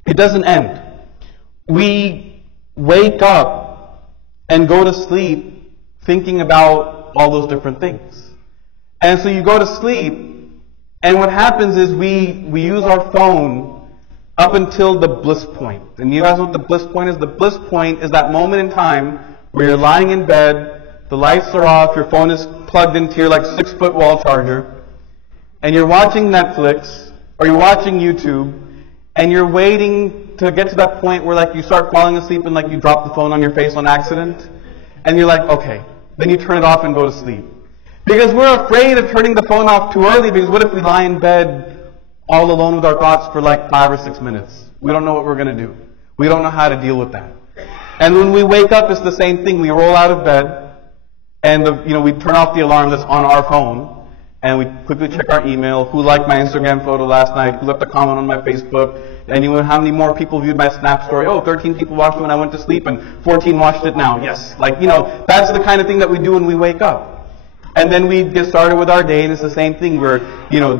It doesn't end. We wake up and go to sleep thinking about all those different things. And so you go to sleep, and what happens is we use our phone up until the bliss point. And you guys know what the bliss point is? The bliss point is that moment in time where you're lying in bed, the lights are off, your phone is plugged into your 6-foot wall charger, and you're watching Netflix, or you're watching YouTube, and you're waiting to get to that point where you start falling asleep and you drop the phone on your face on accident, and you're like, okay. Then you turn it off and go to sleep. Because we're afraid of turning the phone off too early, because what if we lie in bed all alone with our thoughts for like 5 or 6 minutes? We don't know what we're going to do. We don't know how to deal with that. And when we wake up, it's the same thing. We roll out of bed, and we turn off the alarm that's on our phone, and we quickly check our email. Who liked my Instagram photo last night? Who left a comment on my Facebook? Anyone? How many more people viewed my Snap story? Oh, 13 people watched it when I went to sleep, and 14 watched it now. Yes. That's the kind of thing that we do when we wake up. And then we get started with our day, and it's the same thing. We're,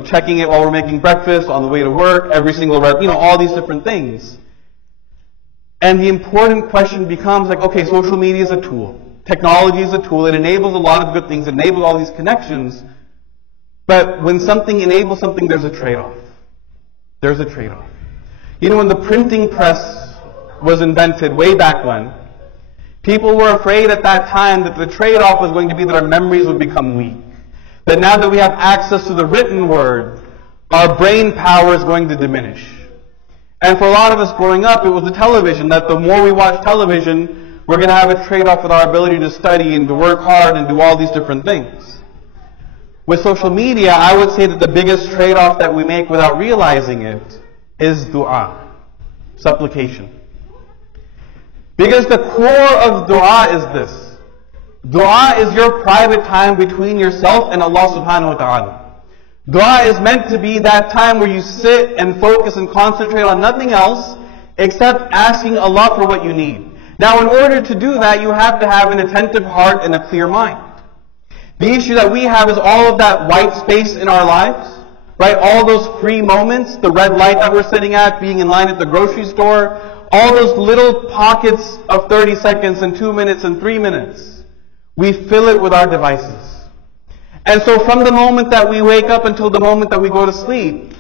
checking it while we're making breakfast, on the way to work, every single, all these different things. And the important question becomes okay, social media is a tool. Technology is a tool. It enables a lot of good things. It enables all these connections. But when something enables something, there's a trade-off. There's a trade-off. When the printing press was invented way back when, people were afraid at that time that the trade-off was going to be that our memories would become weak. That now that we have access to the written word, our brain power is going to diminish. And for a lot of us growing up, it was the television, that the more we watch television, we're going to have a trade-off with our ability to study and to work hard and do all these different things. With social media, I would say that the biggest trade-off that we make without realizing it is dua, supplication. Because the core of dua is this. Dua is your private time between yourself and Allah subhanahu wa ta'ala. Dua is meant to be that time where you sit and focus and concentrate on nothing else except asking Allah for what you need. Now, in order to do that, you have to have an attentive heart and a clear mind. The issue that we have is all of that white space in our lives, right? All those free moments, the red light that we're sitting at, being in line at the grocery store, all those little pockets of 30 seconds and 2 minutes and 3 minutes, we fill it with our devices. And so from the moment that we wake up until the moment that we go to sleep,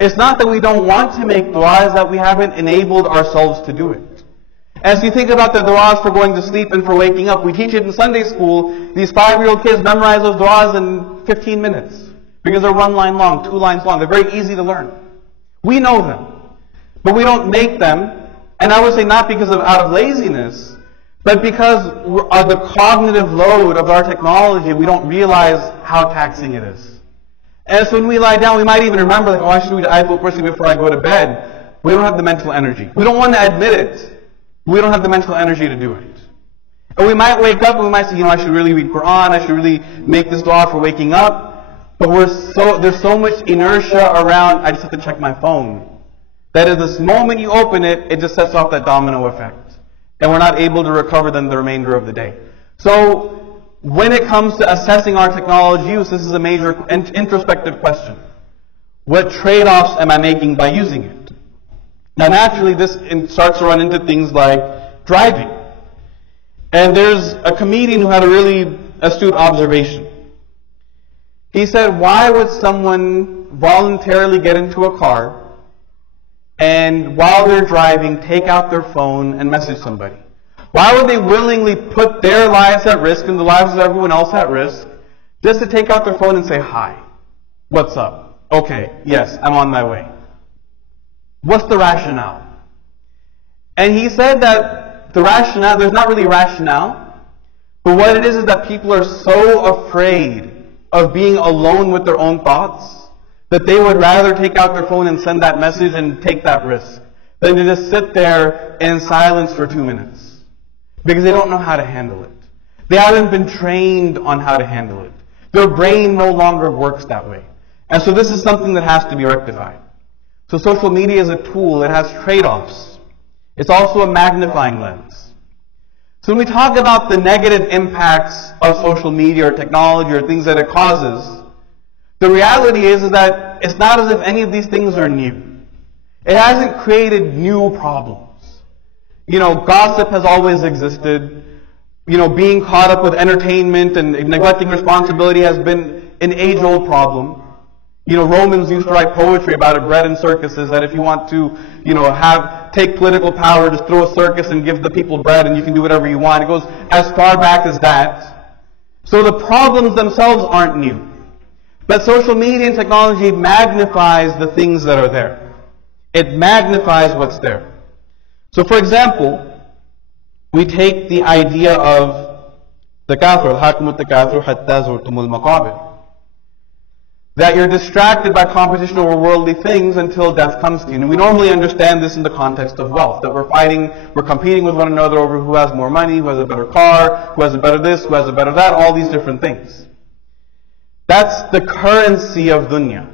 it's not that we don't want to make du'as, that we haven't enabled ourselves to do it. As you think about the du'as for going to sleep and for waking up, we teach it in Sunday school. These 5-year-old kids memorize those du'as in 15 minutes. Because they're 1 line long, 2 lines long. They're very easy to learn. We know them. But we don't make them, and I would say not because of out of laziness, but because of the cognitive load of our technology, we don't realize how taxing it is. And so when we lie down, we might even remember, I should read Ayatul Kursi before I go to bed. We don't have the mental energy. We don't want to admit it. We don't have the mental energy to do it. And we might wake up and we might say, I should really read Quran, I should really make this dua for waking up. But there's so much inertia around, I just have to check my phone. That is, this moment you open it, it just sets off that domino effect. And we're not able to recover then the remainder of the day. So, when it comes to assessing our technology use, this is a major introspective question. What trade-offs am I making by using it? Now naturally this starts to run into things like driving. And there's a comedian who had a really astute observation. He said, why would someone voluntarily get into a car and while they're driving, take out their phone and message somebody? Why would they willingly put their lives at risk and the lives of everyone else at risk just to take out their phone and say, hi, what's up? Okay, yes, I'm on my way. What's the rationale? And he said that the rationale, there's not really rationale, but what it is that people are so afraid of being alone with their own thoughts that they would rather take out their phone and send that message and take that risk than to just sit there in silence for 2 minutes. Because they don't know how to handle it. They haven't been trained on how to handle it. Their brain no longer works that way. And so this is something that has to be rectified. So social media is a tool. It has trade-offs. It's also a magnifying lens. So when we talk about the negative impacts of social media or technology or things that it causes, the reality is that it's not as if any of these things are new. It hasn't created new problems. Gossip has always existed. Being caught up with entertainment and neglecting responsibility has been an age-old problem. Romans used to write poetry about it, bread and circuses, that if you want to, take political power, just throw a circus and give the people bread and you can do whatever you want. It goes as far back as that. So the problems themselves aren't new. But social media and technology magnifies the things that are there. It magnifies what's there. So for example, we take the idea of takathur, al-hakum al-takathur hatta zurtumul maqabir, that you're distracted by competition over worldly things until death comes to you. And we normally understand this in the context of wealth, that we're competing with one another over who has more money, who has a better car, who has a better this, who has a better that, all these different things. That's the currency of dunya,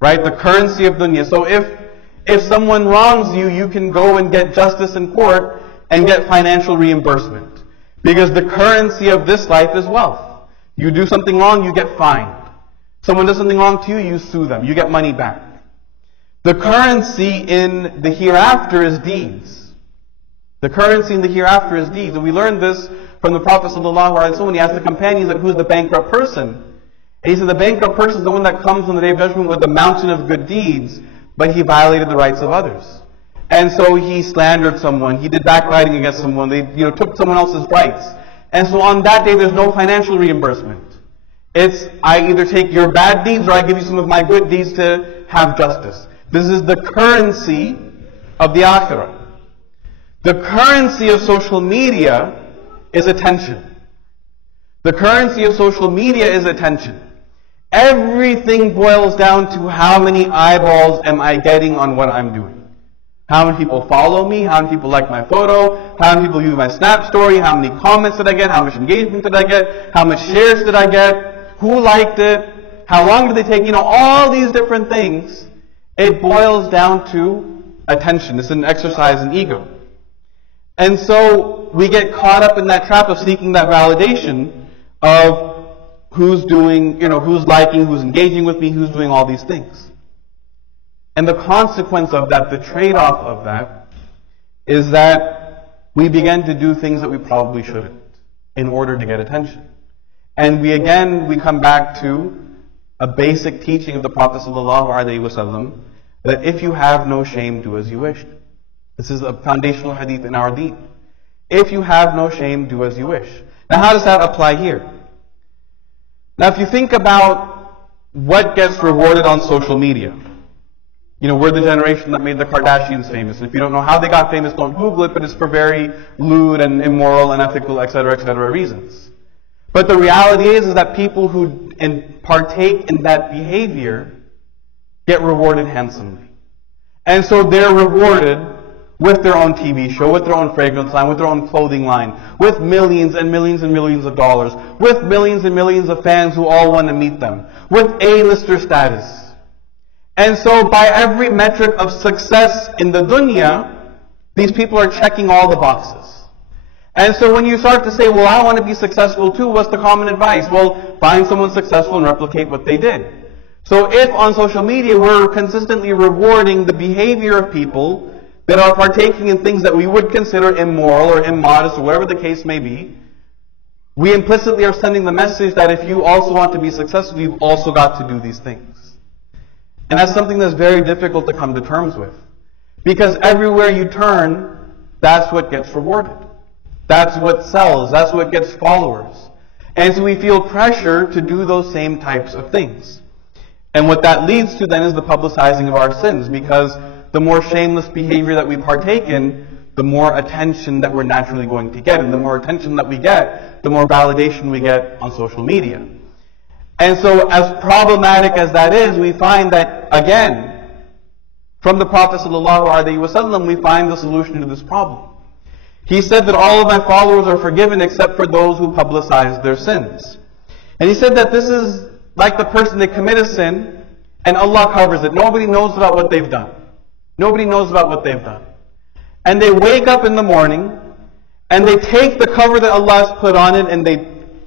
right? The currency of dunya. So if someone wrongs you, you can go and get justice in court and get financial reimbursement. Because the currency of this life is wealth. You do something wrong, you get fined. Someone does something wrong to you, you sue them. You get money back. The currency in the hereafter is deeds. The currency in the hereafter is deeds. And we learned this from the Prophet ﷺ when he asked the companions, like, who's the bankrupt person? And he said the bankrupt person is the one that comes on the day of judgment with a mountain of good deeds, but he violated the rights of others. And so he slandered someone, he did backbiting against someone, they took someone else's rights. And so on that day there's no financial reimbursement. It's, I either take your bad deeds or I give you some of my good deeds to have justice. This is the currency of the akhirah. The currency of social media is attention. The currency of social media is attention. Everything boils down to how many eyeballs am I getting on what I'm doing. How many people follow me? How many people like my photo? How many people view my Snap story? How many comments did I get? How much engagement did I get? How much shares did I get? Who liked it? How long did they take? All these different things. It boils down to attention. It's an exercise in ego. And so we get caught up in that trap of seeking that validation of who's doing, who's liking, who's engaging with me, who's doing all these things. And the consequence of that, the trade-off of that, is that we begin to do things that we probably shouldn't in order to get attention. And we come back to a basic teaching of the Prophet ﷺ, that if you have no shame, do as you wish. This is a foundational hadith in our deen. If you have no shame, do as you wish. Now how does that apply here? Now if you think about what gets rewarded on social media, we're the generation that made the Kardashians famous. And if you don't know how they got famous, don't Google it, but it's for very lewd and immoral, unethical, etc., reasons. But the reality is that people who partake in that behavior get rewarded handsomely. And so they're rewarded with their own TV show, with their own fragrance line, with their own clothing line, with millions and millions and millions of dollars, with millions and millions of fans who all want to meet them, with A-lister status. And so by every metric of success in the dunya, these people are checking all the boxes. And so when you start to say, well, I want to be successful too, what's the common advice? Well, find someone successful and replicate what they did. So if on social media we're consistently rewarding the behavior of people that are partaking in things that we would consider immoral or immodest or whatever the case may be, we implicitly are sending the message that if you also want to be successful, you've also got to do these things. And that's something that's very difficult to come to terms with. Because everywhere you turn, that's what gets rewarded. That's what sells. That's what gets followers. And so we feel pressure to do those same types of things. And what that leads to then is the publicizing of our sins, because the more shameless behavior that we partake in, the more attention that we're naturally going to get. And the more attention that we get, the more validation we get on social media. And so as problematic as that is, we find that, again, from the Prophet ﷺ, we find the solution to this problem. He said that all of my followers are forgiven except for those who publicize their sins. And he said that this is like the person that commit a sin and Allah covers it. Nobody knows about what they've done. Nobody knows about what they've done. And they wake up in the morning and they take the cover that Allah has put on it and they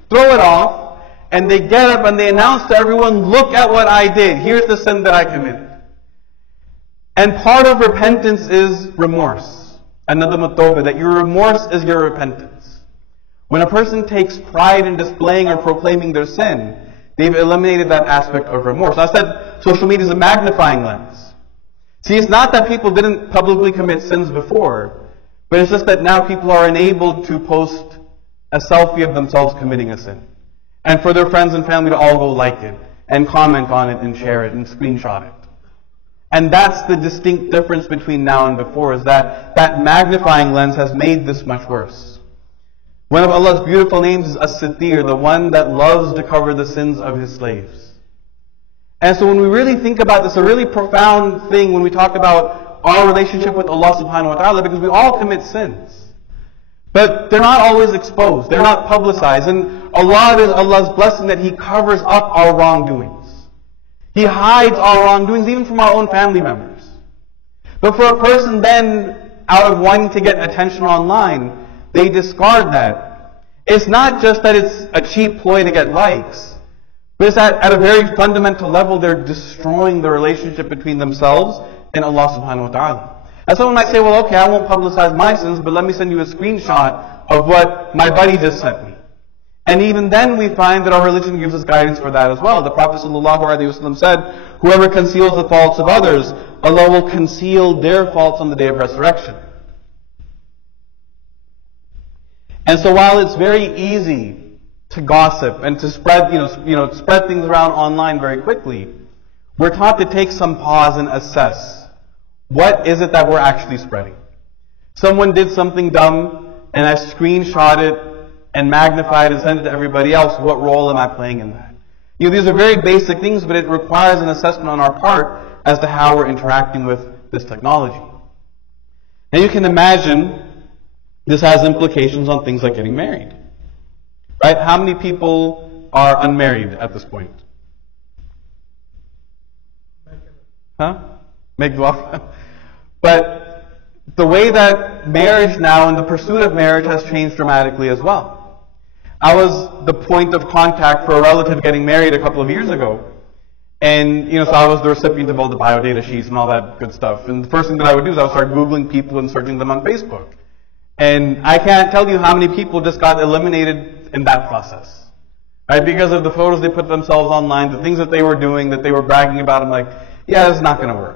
throw it off and they get up and they announce to everyone, look at what I did. Here's the sin that I committed. And part of repentance is remorse. Another matawbah, that your remorse is your repentance. When a person takes pride in displaying or proclaiming their sin, they've eliminated that aspect of remorse. I said social media is a magnifying lens. See, it's not that people didn't publicly commit sins before, but it's just that now people are enabled to post a selfie of themselves committing a sin. And for their friends and family to all go like it, and comment on it, and share it, and screenshot it. And that's the distinct difference between now and before, is that that magnifying lens has made this much worse. One of Allah's beautiful names is As-Sittir, the one that loves to cover the sins of His slaves. And so when we really think about this, a really profound thing when we talk about our relationship with Allah subhanahu wa ta'ala, because we all commit sins. But they're not always exposed. They're not publicized. And Allah is Allah's blessing that He covers up our wrongdoings. He hides our wrongdoings even from our own family members. But for a person then, out of wanting to get attention online, they discard that. It's not just that it's a cheap ploy to get likes, but it's that at a very fundamental level they're destroying the relationship between themselves and Allah subhanahu wa ta'ala. And someone might say, well, okay, I won't publicize my sins, but let me send you a screenshot of what my buddy just sent me. And even then we find that our religion gives us guidance for that as well. The Prophet ﷺ said, whoever conceals the faults of others, Allah will conceal their faults on the day of resurrection. And so while it's very easy to gossip and to spread, spread things around online very quickly, we're taught to take some pause and assess. What is it that we're actually spreading? Someone did something dumb, and I screenshot it and magnified it and sent it to everybody else. What role am I playing in that? These are very basic things, but it requires an assessment on our part as to how we're interacting with this technology. Now you can imagine this has implications on things like getting married. Right? How many people are unmarried at this point? Huh? Make dua. But the way that marriage now and the pursuit of marriage has changed dramatically as well. I was the point of contact for a relative getting married a couple of years ago. And, so I was the recipient of all the biodata sheets and all that good stuff. And the first thing that I would do is I would start Googling people and searching them on Facebook. And I can't tell you how many people just got eliminated in that process. Right? Because of the photos they put themselves online, the things that they were doing, that they were bragging about. I'm like, yeah, this is not going to work.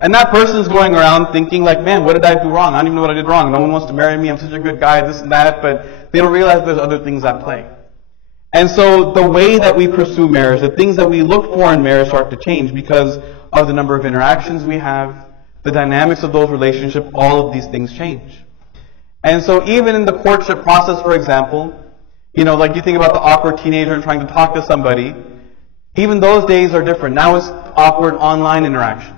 And that person's going around thinking like, man, what did I do wrong? I don't even know what I did wrong. No one wants to marry me. I'm such a good guy, this and that. But they don't realize there's other things at play. And so the way that we pursue marriage, the things that we look for in marriage start to change because of the number of interactions we have, the dynamics of those relationships, all of these things change. And so even in the courtship process, for example, like you think about the awkward teenager and trying to talk to somebody, even those days are different. Now it's awkward online interactions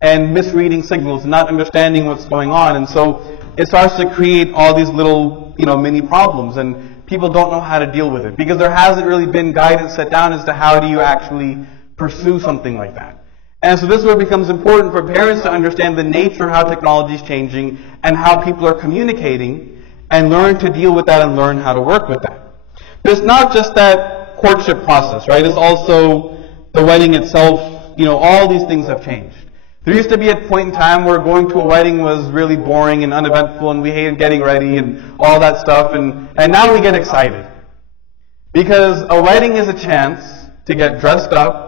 and misreading signals and not understanding what's going on. And so it starts to create all these little, mini problems, and people don't know how to deal with it because there hasn't really been guidance set down as to how do you actually pursue something like that. And so this is where it becomes important for parents to understand the nature of how technology is changing and how people are communicating and learn to deal with that and learn how to work with that. But it's not just that courtship process, right? It's also the wedding itself. All these things have changed. There used to be a point in time where going to a wedding was really boring and uneventful and we hated getting ready and all that stuff. And now we get excited. Because a wedding is a chance to get dressed up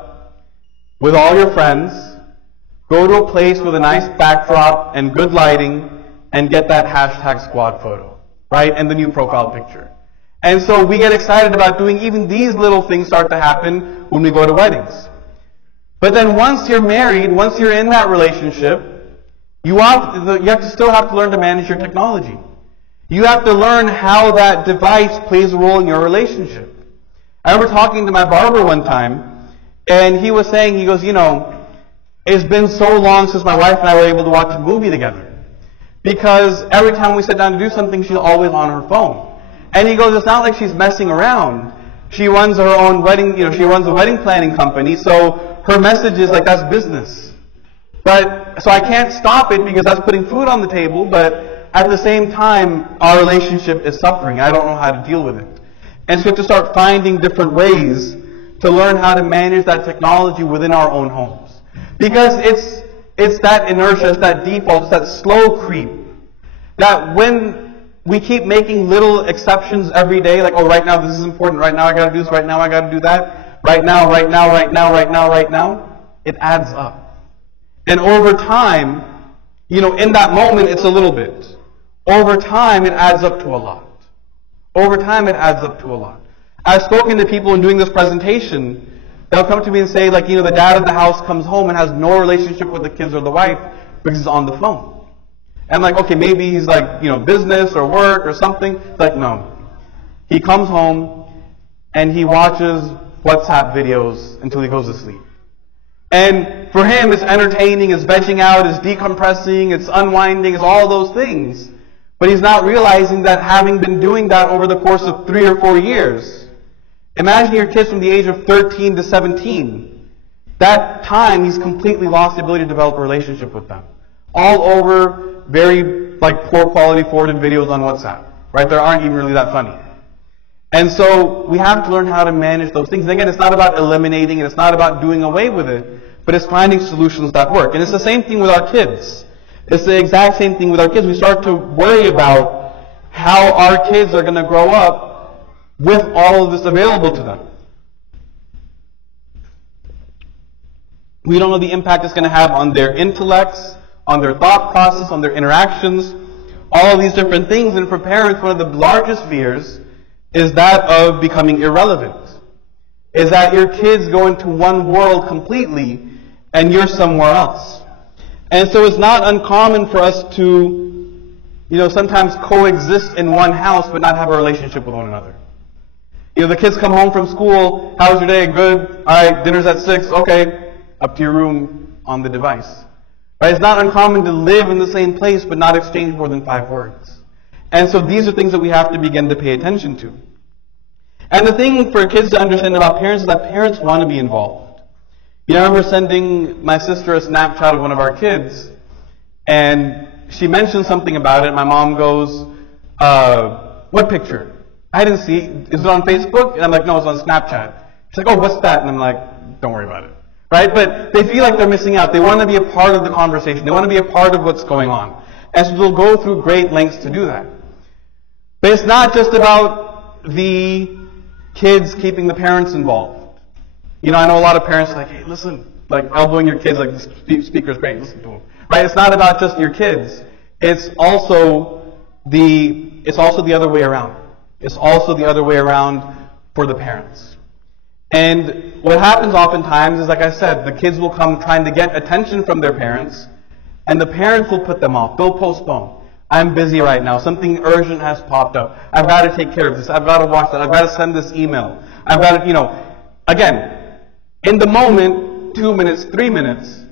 with all your friends, go to a place with a nice backdrop and good lighting, and get that hashtag squad photo, right? And the new profile picture. And so we get excited about doing even these little things start to happen when we go to weddings. But then once you're married, once you're in that relationship, you still have to learn to manage your technology. You have to learn how that device plays a role in your relationship. I remember talking to my barber one time, and he was saying, he goes, it's been so long since my wife and I were able to watch a movie together. Because every time we sit down to do something, she's always on her phone. And he goes, it's not like she's messing around. She runs her own wedding, she runs a wedding planning company, so her message is like, that's business. So I can't stop it because that's putting food on the table, but at the same time, our relationship is suffering. I don't know how to deal with it. And so we have to start finding different ways to learn how to manage that technology within our own homes. Because it's that inertia, it's that default, it's that slow creep, that when we keep making little exceptions every day, like, oh, right now this is important, right now I gotta do this, right now I gotta do that, right now, it adds up. And over time, in that moment it's a little bit. Over time it adds up to a lot. I've spoken to people in doing this presentation, they'll come to me and say, like, the dad of the house comes home and has no relationship with the kids or the wife because he's on the phone. And I'm like, okay, maybe he's like, business or work or something. It's like, no. He comes home and he watches WhatsApp videos until he goes to sleep. And for him, it's entertaining, it's vegging out, it's decompressing, it's unwinding, it's all those things. But he's not realizing that having been doing that over the course of 3 or 4 years, imagine your kids from the age of 13 to 17. That time, he's completely lost the ability to develop a relationship with them. All over very poor quality forwarded videos on WhatsApp. Right? They aren't even really that funny. And so we have to learn how to manage those things. And again, it's not about eliminating it, it's not about doing away with it, but it's finding solutions that work. And it's the same thing with our kids. It's the exact same thing with our kids. We start to worry about how our kids are going to grow up with all of this available to them. We don't know the impact it's going to have on their intellects, on their thought process, on their interactions, all of these different things. And for parents, one of the largest fears is that of becoming irrelevant. Is that your kids go into one world completely and you're somewhere else. And so it's not uncommon for us to, sometimes coexist in one house but not have a relationship with one another. The kids come home from school, how's your day? Good. Alright, dinner's at 6. Okay, up to your room on the device. Right? It's not uncommon to live in the same place but not exchange more than 5 words. And so these are things that we have to begin to pay attention to. And the thing for kids to understand about parents is that parents want to be involved. I remember sending my sister a Snapchat of one of our kids, and she mentioned something about it. My mom goes, what picture? I didn't see it. Is it on Facebook? And I'm like, no, it's on Snapchat. She's like, oh, what's that? And I'm like, don't worry about it. Right? But they feel like they're missing out. They want to be a part of the conversation. They want to be a part of what's going on. And so they'll go through great lengths to do that. But it's not just about the kids keeping the parents involved. I know a lot of parents are like, hey, listen, elbowing your kids, the speaker's great, listen to them. Right? It's not about just your kids. It's also the other way around. It's also the other way around for the parents. And what happens oftentimes is, like I said, the kids will come trying to get attention from their parents, and the parents will put them off. They'll postpone. I'm busy right now. Something urgent has popped up. I've got to take care of this. I've got to watch that. I've got to send this email. I've got to, again, in the moment, 2 minutes, 3 minutes.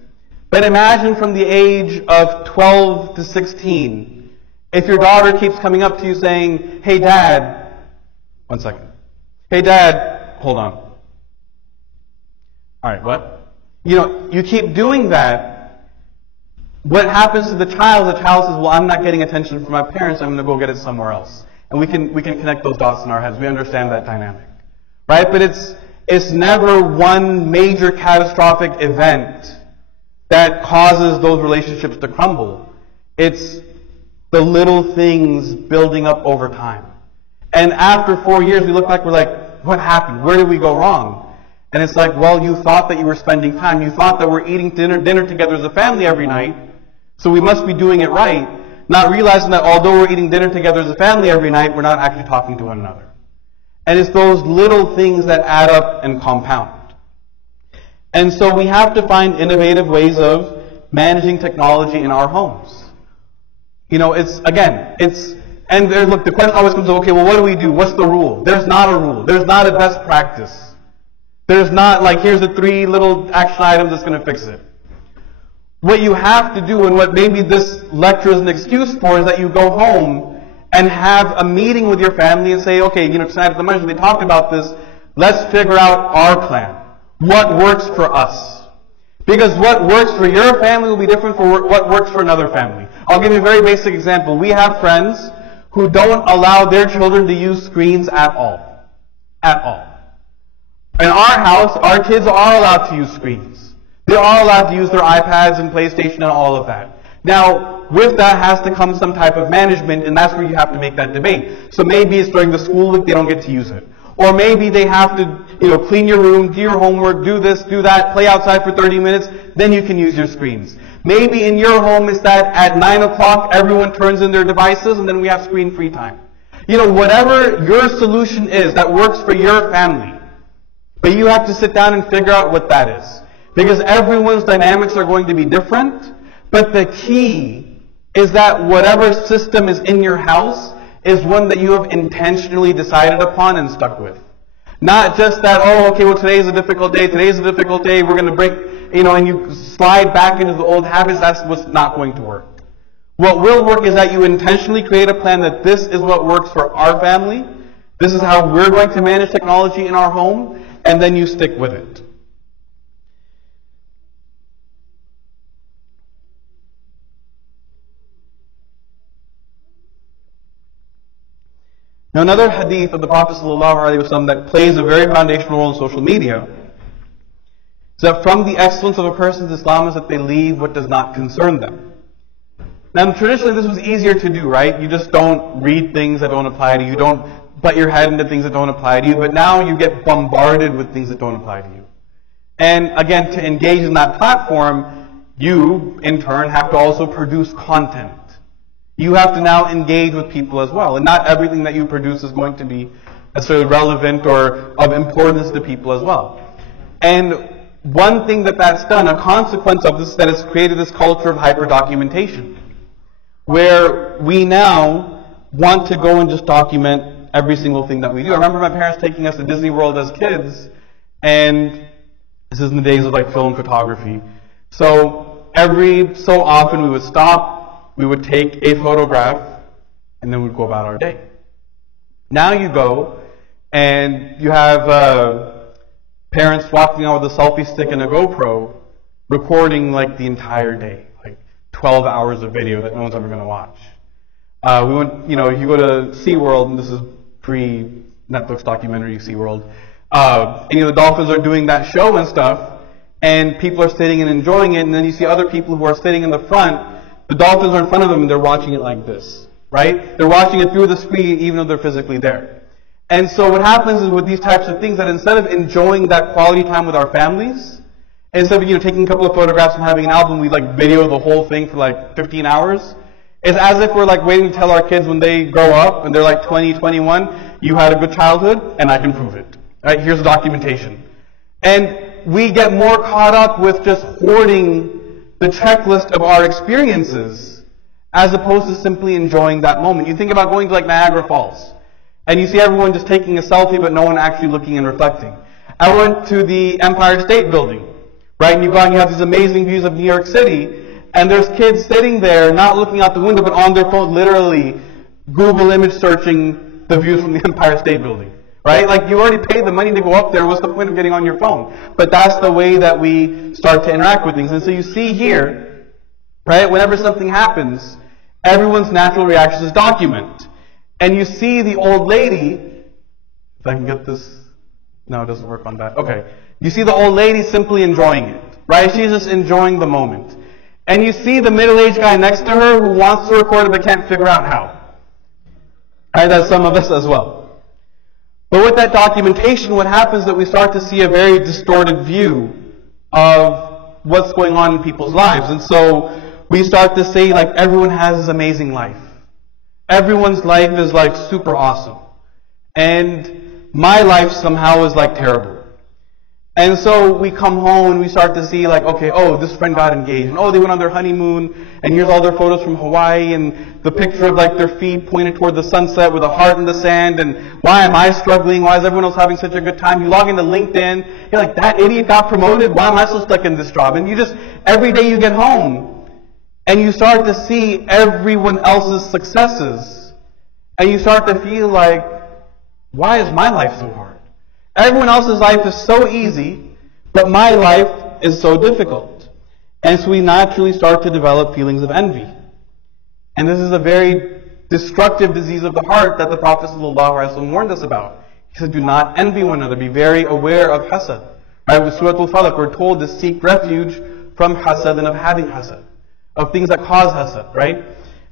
But imagine from the age of 12 to 16, if your daughter keeps coming up to you saying, hey, Dad, 1 second. Hey, Dad, hold on. All right, what? You keep doing that. What happens to the child? The child says, well, I'm not getting attention from my parents. I'm going to go get it somewhere else. And we can connect those dots in our heads. We understand that dynamic. Right? But it's never one major catastrophic event that causes those relationships to crumble. It's the little things building up over time. And after 4 years, we look back, we're like, what happened? Where did we go wrong? And it's like, well, you thought that you were spending time. You thought that we're eating dinner together as a family every night, so we must be doing it right, not realizing that although we're eating dinner together as a family every night, we're not actually talking to one another. And it's those little things that add up and compound. And so we have to find innovative ways of managing technology in our homes. And look, the question always comes up, okay, well, what do we do? What's the rule? There's not a rule. There's not a best practice. There's not here's the 3 little action items that's going to fix it. What you have to do, and what maybe this lecture is an excuse for, is that you go home and have a meeting with your family and say, okay, tonight at the Majlis we talked about this, let's figure out our plan. What works for us? Because what works for your family will be different from what works for another family. I'll give you a very basic example. We have friends who don't allow their children to use screens at all. At all. In our house, our kids are allowed to use screens. They are allowed to use their iPads and PlayStation and all of that. Now, with that has to come some type of management, and that's where you have to make that debate. So maybe it's during the school week they don't get to use it. Or maybe they have to, clean your room, do your homework, do this, do that, play outside for 30 minutes, then you can use your screens. Maybe in your home it's that at 9 o'clock everyone turns in their devices and then we have screen-free time. Whatever your solution is that works for your family. But you have to sit down and figure out what that is. Because everyone's dynamics are going to be different. But the key is that whatever system is in your house is one that you have intentionally decided upon and stuck with. Not just that, oh, okay, well, today's a difficult day, we're going to break, and you slide back into the old habits. That's what's not going to work. What will work is that you intentionally create a plan that this is what works for our family, this is how we're going to manage technology in our home, and then you stick with it. Now, another hadith of the Prophet ﷺ that plays a very foundational role in social media is that from the excellence of a person's Islam is that they leave what does not concern them. Now, traditionally this was easier to do, right? You just don't read things that don't apply to you. You don't butt your head into things that don't apply to you. But now you get bombarded with things that don't apply to you. And again, to engage in that platform, you, in turn, have to also produce content. You have to now engage with people as well. And not everything that you produce is going to be necessarily relevant or of importance to people as well. And one thing that's done, a consequence of this, is that it's created this culture of hyper-documentation, where we now want to go and just document every single thing that we do. I remember my parents taking us to Disney World as kids, and this is in the days of like film photography. So every so often we would stop, we would take a photograph, and then we'd go about our day. Now you go, and you have parents walking out with a selfie stick and a GoPro, recording like the entire day, like 12 hours of video that no one's ever going to watch. We went, you go to SeaWorld, and this is pre-Netflix documentary SeaWorld, and the dolphins are doing that show and stuff, and people are sitting and enjoying it, and then you see other people who are sitting in the front, the dolphins are in front of them, and they're watching it like this, right? They're watching it through the screen, even though they're physically there. And so what happens is with these types of things, that instead of enjoying that quality time with our families, instead of taking a couple of photographs and having an album, we like video the whole thing for like 15 hours. It's as if we're like waiting to tell our kids when they grow up and they're like 20, 21, you had a good childhood and I can prove it. Right? Here's the documentation. And we get more caught up with just hoarding the checklist of our experiences as opposed to simply enjoying that moment. You think about going to like Niagara Falls, and you see everyone just taking a selfie, but no one actually looking and reflecting. I went to the Empire State Building, right? And you go and you have these amazing views of New York City, and there's kids sitting there, not looking out the window, but on their phone, literally Google image searching the views from the Empire State Building, right? Like, you already paid the money to go up there. What's the point of getting on your phone? But that's the way that we start to interact with things. And so you see here, right, whenever something happens, everyone's natural reaction is document. And you see the old lady, if I can get this, no, it doesn't work on that. Okay. You see the old lady simply enjoying it, right? She's just enjoying the moment. And you see the middle-aged guy next to her who wants to record it but can't figure out how. Right? That's some of us as well. But with that documentation, what happens is that we start to see a very distorted view of what's going on in people's lives. And so we start to say, like, everyone has this amazing life. Everyone's life is like super awesome. And my life somehow is like terrible. And so we come home and we start to see like, okay, oh, this friend got engaged. And oh, they went on their honeymoon. And here's all their photos from Hawaii. And the picture of like their feet pointed toward the sunset with a heart in the sand. And why am I struggling? Why is everyone else having such a good time? You log into LinkedIn. You're like, that idiot got promoted. Why am I still stuck in this job? And you just, every day you get home, and you start to see everyone else's successes. And you start to feel like, why is my life so hard? Everyone else's life is so easy, but my life is so difficult. And so we naturally start to develop feelings of envy. And this is a very destructive disease of the heart that the Prophet ﷺ warned us about. He said, do not envy one another. Be very aware of hasad. Right? With Surah Al-Falaq, we're told to seek refuge from hasad and of having hasad, of things that cause hasad, right?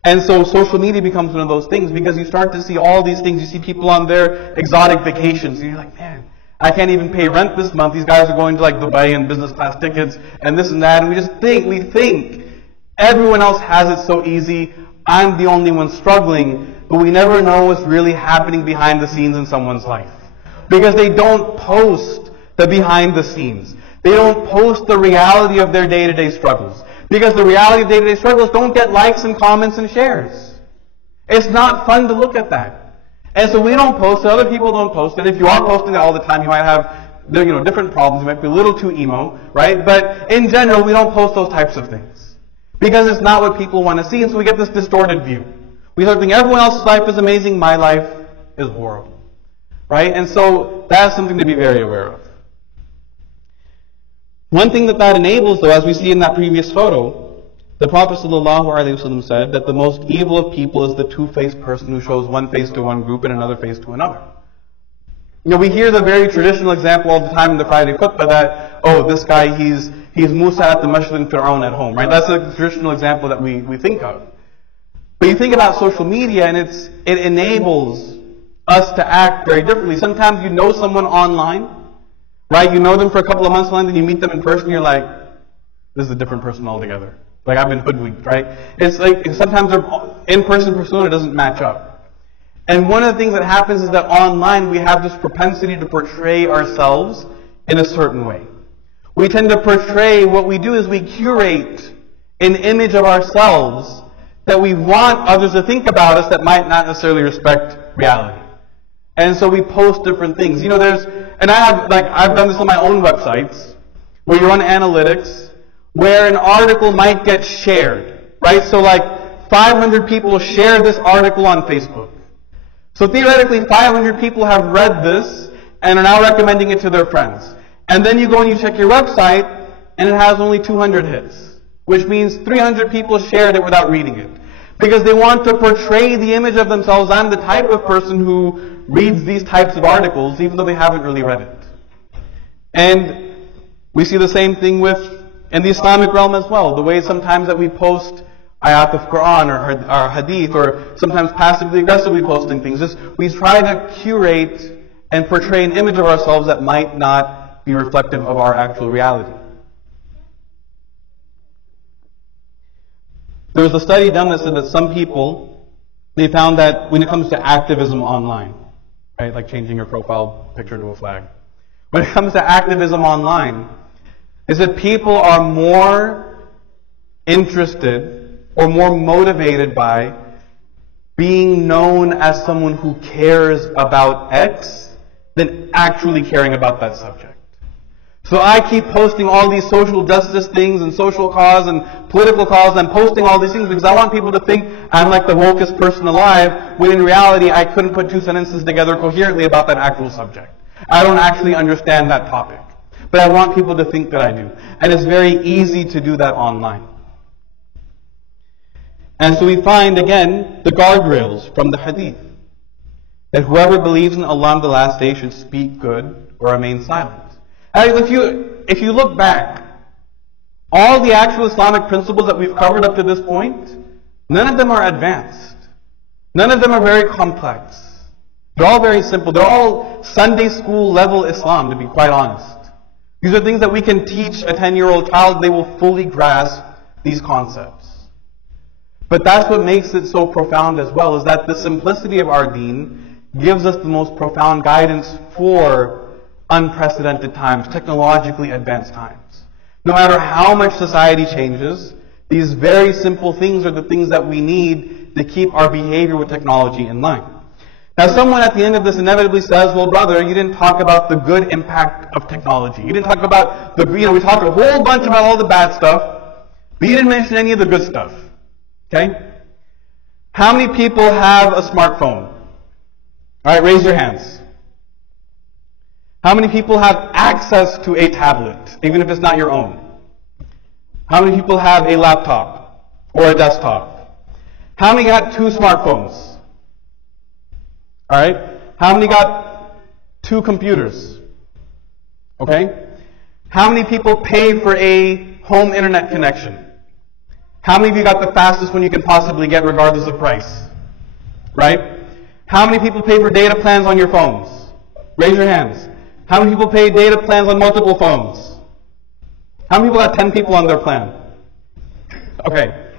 And so social media becomes one of those things because you start to see all these things. You see people on their exotic vacations, and you're like, man, I can't even pay rent this month. These guys are going to like Dubai and business class tickets and this and that. And we think everyone else has it so easy. I'm the only one struggling. But we never know what's really happening behind the scenes in someone's life. Because they don't post the behind the scenes. They don't post the reality of their day-to-day struggles. Because the reality of day-to-day struggles don't get likes and comments and shares. It's not fun to look at that. And so we don't post it, other people don't post it. If you are posting it all the time, you might have different problems. You might be a little too emo, right? But in general, we don't post those types of things. Because it's not what people want to see, and so we get this distorted view. We start thinking everyone else's life is amazing, my life is horrible. Right? And so that's something to be very aware of. One thing that enables, though, as we see in that previous photo, the Prophet ﷺ said that the most evil of people is the two-faced person who shows one face to one group and another face to another. We hear the very traditional example all the time in the Friday khutbah that, this guy, he's Musa at the masjid and Fir'aun at home, right? That's a traditional example that we think of. But you think about social media and it enables us to act very differently. Sometimes you know someone online, right? You know them for a couple of months online, then you meet them in person, you're like, this is a different person altogether. Like, I've been hoodwinked, right? It's like, sometimes their in-person persona doesn't match up. And one of the things that happens is that online we have this propensity to portray ourselves in a certain way. We tend to portray, what we do is we curate an image of ourselves that we want others to think about us that might not necessarily respect reality. And so we post different things. I've done this on my own websites, where you run analytics, where an article might get shared, right? So 500 people share this article on Facebook. So theoretically, 500 people have read this and are now recommending it to their friends. And then you go and you check your website, and it has only 200 hits, which means 300 people shared it without reading it. Because they want to portray the image of themselves. I'm the type of person who reads these types of articles, even though they haven't really read it. And we see the same thing in the Islamic realm as well. The way sometimes that we post ayat of Quran or hadith, or sometimes passively aggressively posting things. We try to curate and portray an image of ourselves that might not be reflective of our actual reality. There was a study done that said that some people, they found that when it comes to activism online, right, like changing your profile picture to a flag, when it comes to activism online, is that people are more interested or more motivated by being known as someone who cares about X than actually caring about that subject. So I keep posting all these social justice things and social cause and political cause. I'm posting all these things because I want people to think I'm like the wokest person alive, when in reality I couldn't put two sentences together coherently about that actual subject. I don't actually understand that topic. But I want people to think that I do. And it's very easy to do that online. And so we find, again, the guardrails from the hadith. That whoever believes in Allah on the last day should speak good or remain silent. And if you look back, all the actual Islamic principles that we've covered up to this point, none of them are advanced. None of them are very complex. They're all very simple. They're all Sunday school level Islam, to be quite honest. These are things that we can teach a 10-year-old child. They will fully grasp these concepts. But that's what makes it so profound as well, is that the simplicity of our deen gives us the most profound guidance for unprecedented times, technologically advanced times. No matter how much society changes, these very simple things are the things that we need to keep our behavior with technology in line. Now someone at the end of this inevitably says, well brother, you didn't talk about the good impact of technology. You didn't talk about we talked a whole bunch about all the bad stuff, but you didn't mention any of the good stuff. Okay? How many people have a smartphone? Alright, raise your hands. How many people have access to a tablet, even if it's not your own? How many people have a laptop or a desktop? How many got two smartphones? Alright? How many got two computers? Okay? How many people pay for a home internet connection? How many of you got the fastest one you can possibly get regardless of price? Right? How many people pay for data plans on your phones? Raise your hands. How many people pay data plans on multiple phones? How many people got 10 people on their plan? Okay.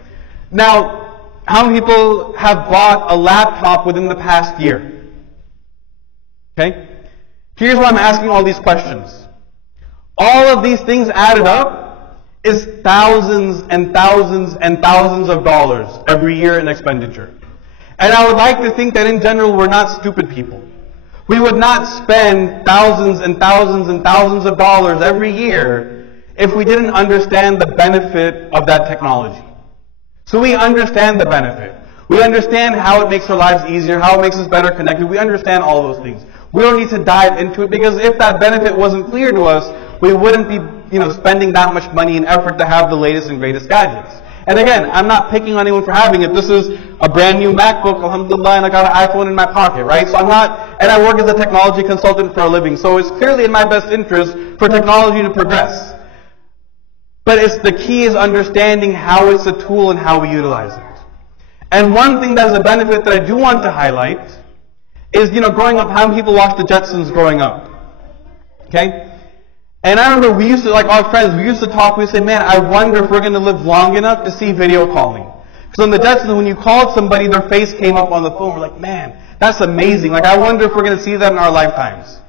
Now, how many people have bought a laptop within the past year? Okay? Here's why I'm asking all these questions. All of these things added up is thousands and thousands and thousands of dollars every year in expenditure. And I would like to think that in general we're not stupid people. We would not spend thousands and thousands and thousands of dollars every year if we didn't understand the benefit of that technology. So we understand the benefit. We understand how it makes our lives easier, how it makes us better connected. We understand all those things. We don't need to dive into it, because if that benefit wasn't clear to us, we wouldn't be, spending that much money and effort to have the latest and greatest gadgets. And again, I'm not picking on anyone for having it. This is a brand new MacBook, alhamdulillah, and I got an iPhone in my pocket, right? So and I work as a technology consultant for a living, so it's clearly in my best interest for technology to progress. But the key is understanding how it's a tool and how we utilize it. And one thing that is a benefit that I do want to highlight is, growing up, how many people watched the Jetsons growing up? Okay? And I remember we used to, like our friends, we used to talk, we'd say, man, I wonder if we're going to live long enough to see video calling. Because on the Jetsons, when you called somebody, their face came up on the phone. We're like, man, that's amazing. Like, I wonder if we're going to see that in our lifetimes.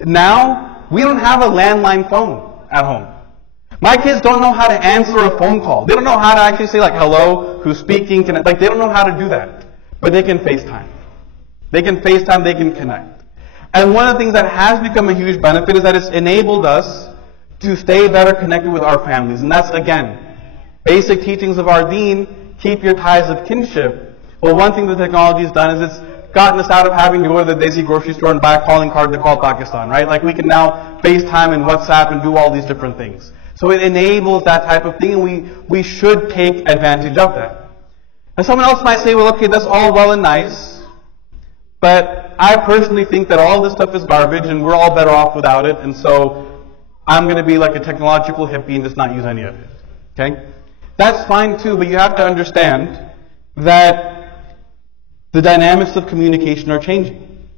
Now, we don't have a landline phone at home. My kids don't know how to answer a phone call. They don't know how to actually say, like, hello, who's speaking, they don't know how to do that. But they can FaceTime. They can FaceTime, they can connect. And one of the things that has become a huge benefit is that it's enabled us to stay better connected with our families. And that's, again, basic teachings of our deen, keep your ties of kinship. Well, one thing the technology has done is it's gotten us out of having to go to the Desi grocery store and buy a calling card to call Pakistan, right? Like, we can now FaceTime and WhatsApp and do all these different things. So it enables that type of thing, and we should take advantage of that. And someone else might say, well, okay, that's all well and nice, but I personally think that all this stuff is garbage and we're all better off without it, and so I'm going to be like a technological hippie and just not use any of it. Okay? That's fine too, but you have to understand that the dynamics of communication are changing.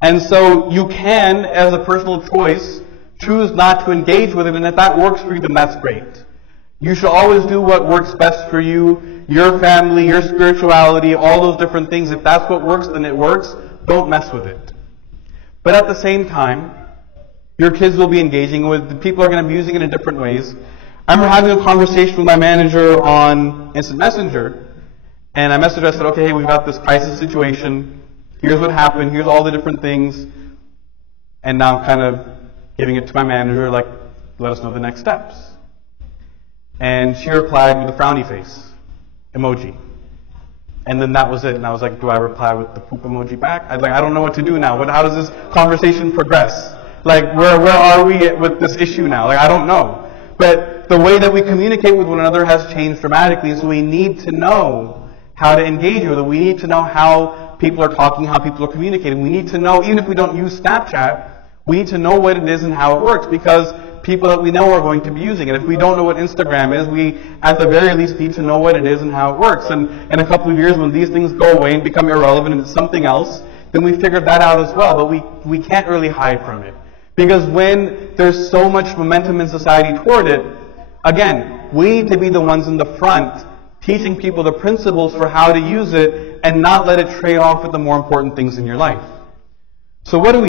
And so you can, as a personal choice, choose not to engage with it, and if that works for you, then that's great. You should always do what works best for you, your family, your spirituality, all those different things. If that's what works, then it works. Don't mess with it. But at the same time, your kids will be engaging with it. People are going to be using it in different ways. I remember having a conversation with my manager on Instant Messenger, and I messaged her, I said, okay, hey, we've got this crisis situation. Here's what happened. Here's all the different things. And now I'm kind of giving it to my manager, like, let us know the next steps. And she replied with a frowny face emoji. And then that was it. And I was like, do I reply with the poop emoji back? I don't know what to do now. How does this conversation progress? Like, where are we with this issue now? Like, I don't know. But the way that we communicate with one another has changed dramatically, so we need to know how to engage with it. We need to know how people are talking, how people are communicating. We need to know, even if we don't use Snapchat, we need to know what it is and how it works, because people that we know are going to be using it. If we don't know what Instagram is, we at the very least need to know what it is and how it works. And in a couple of years, when these things go away and become irrelevant and it's something else, then we figured that out as well. But we can't really hide from it. Because when there's so much momentum in society toward it, again, we need to be the ones in the front teaching people the principles for how to use it and not let it trade off with the more important things in your life. So what do we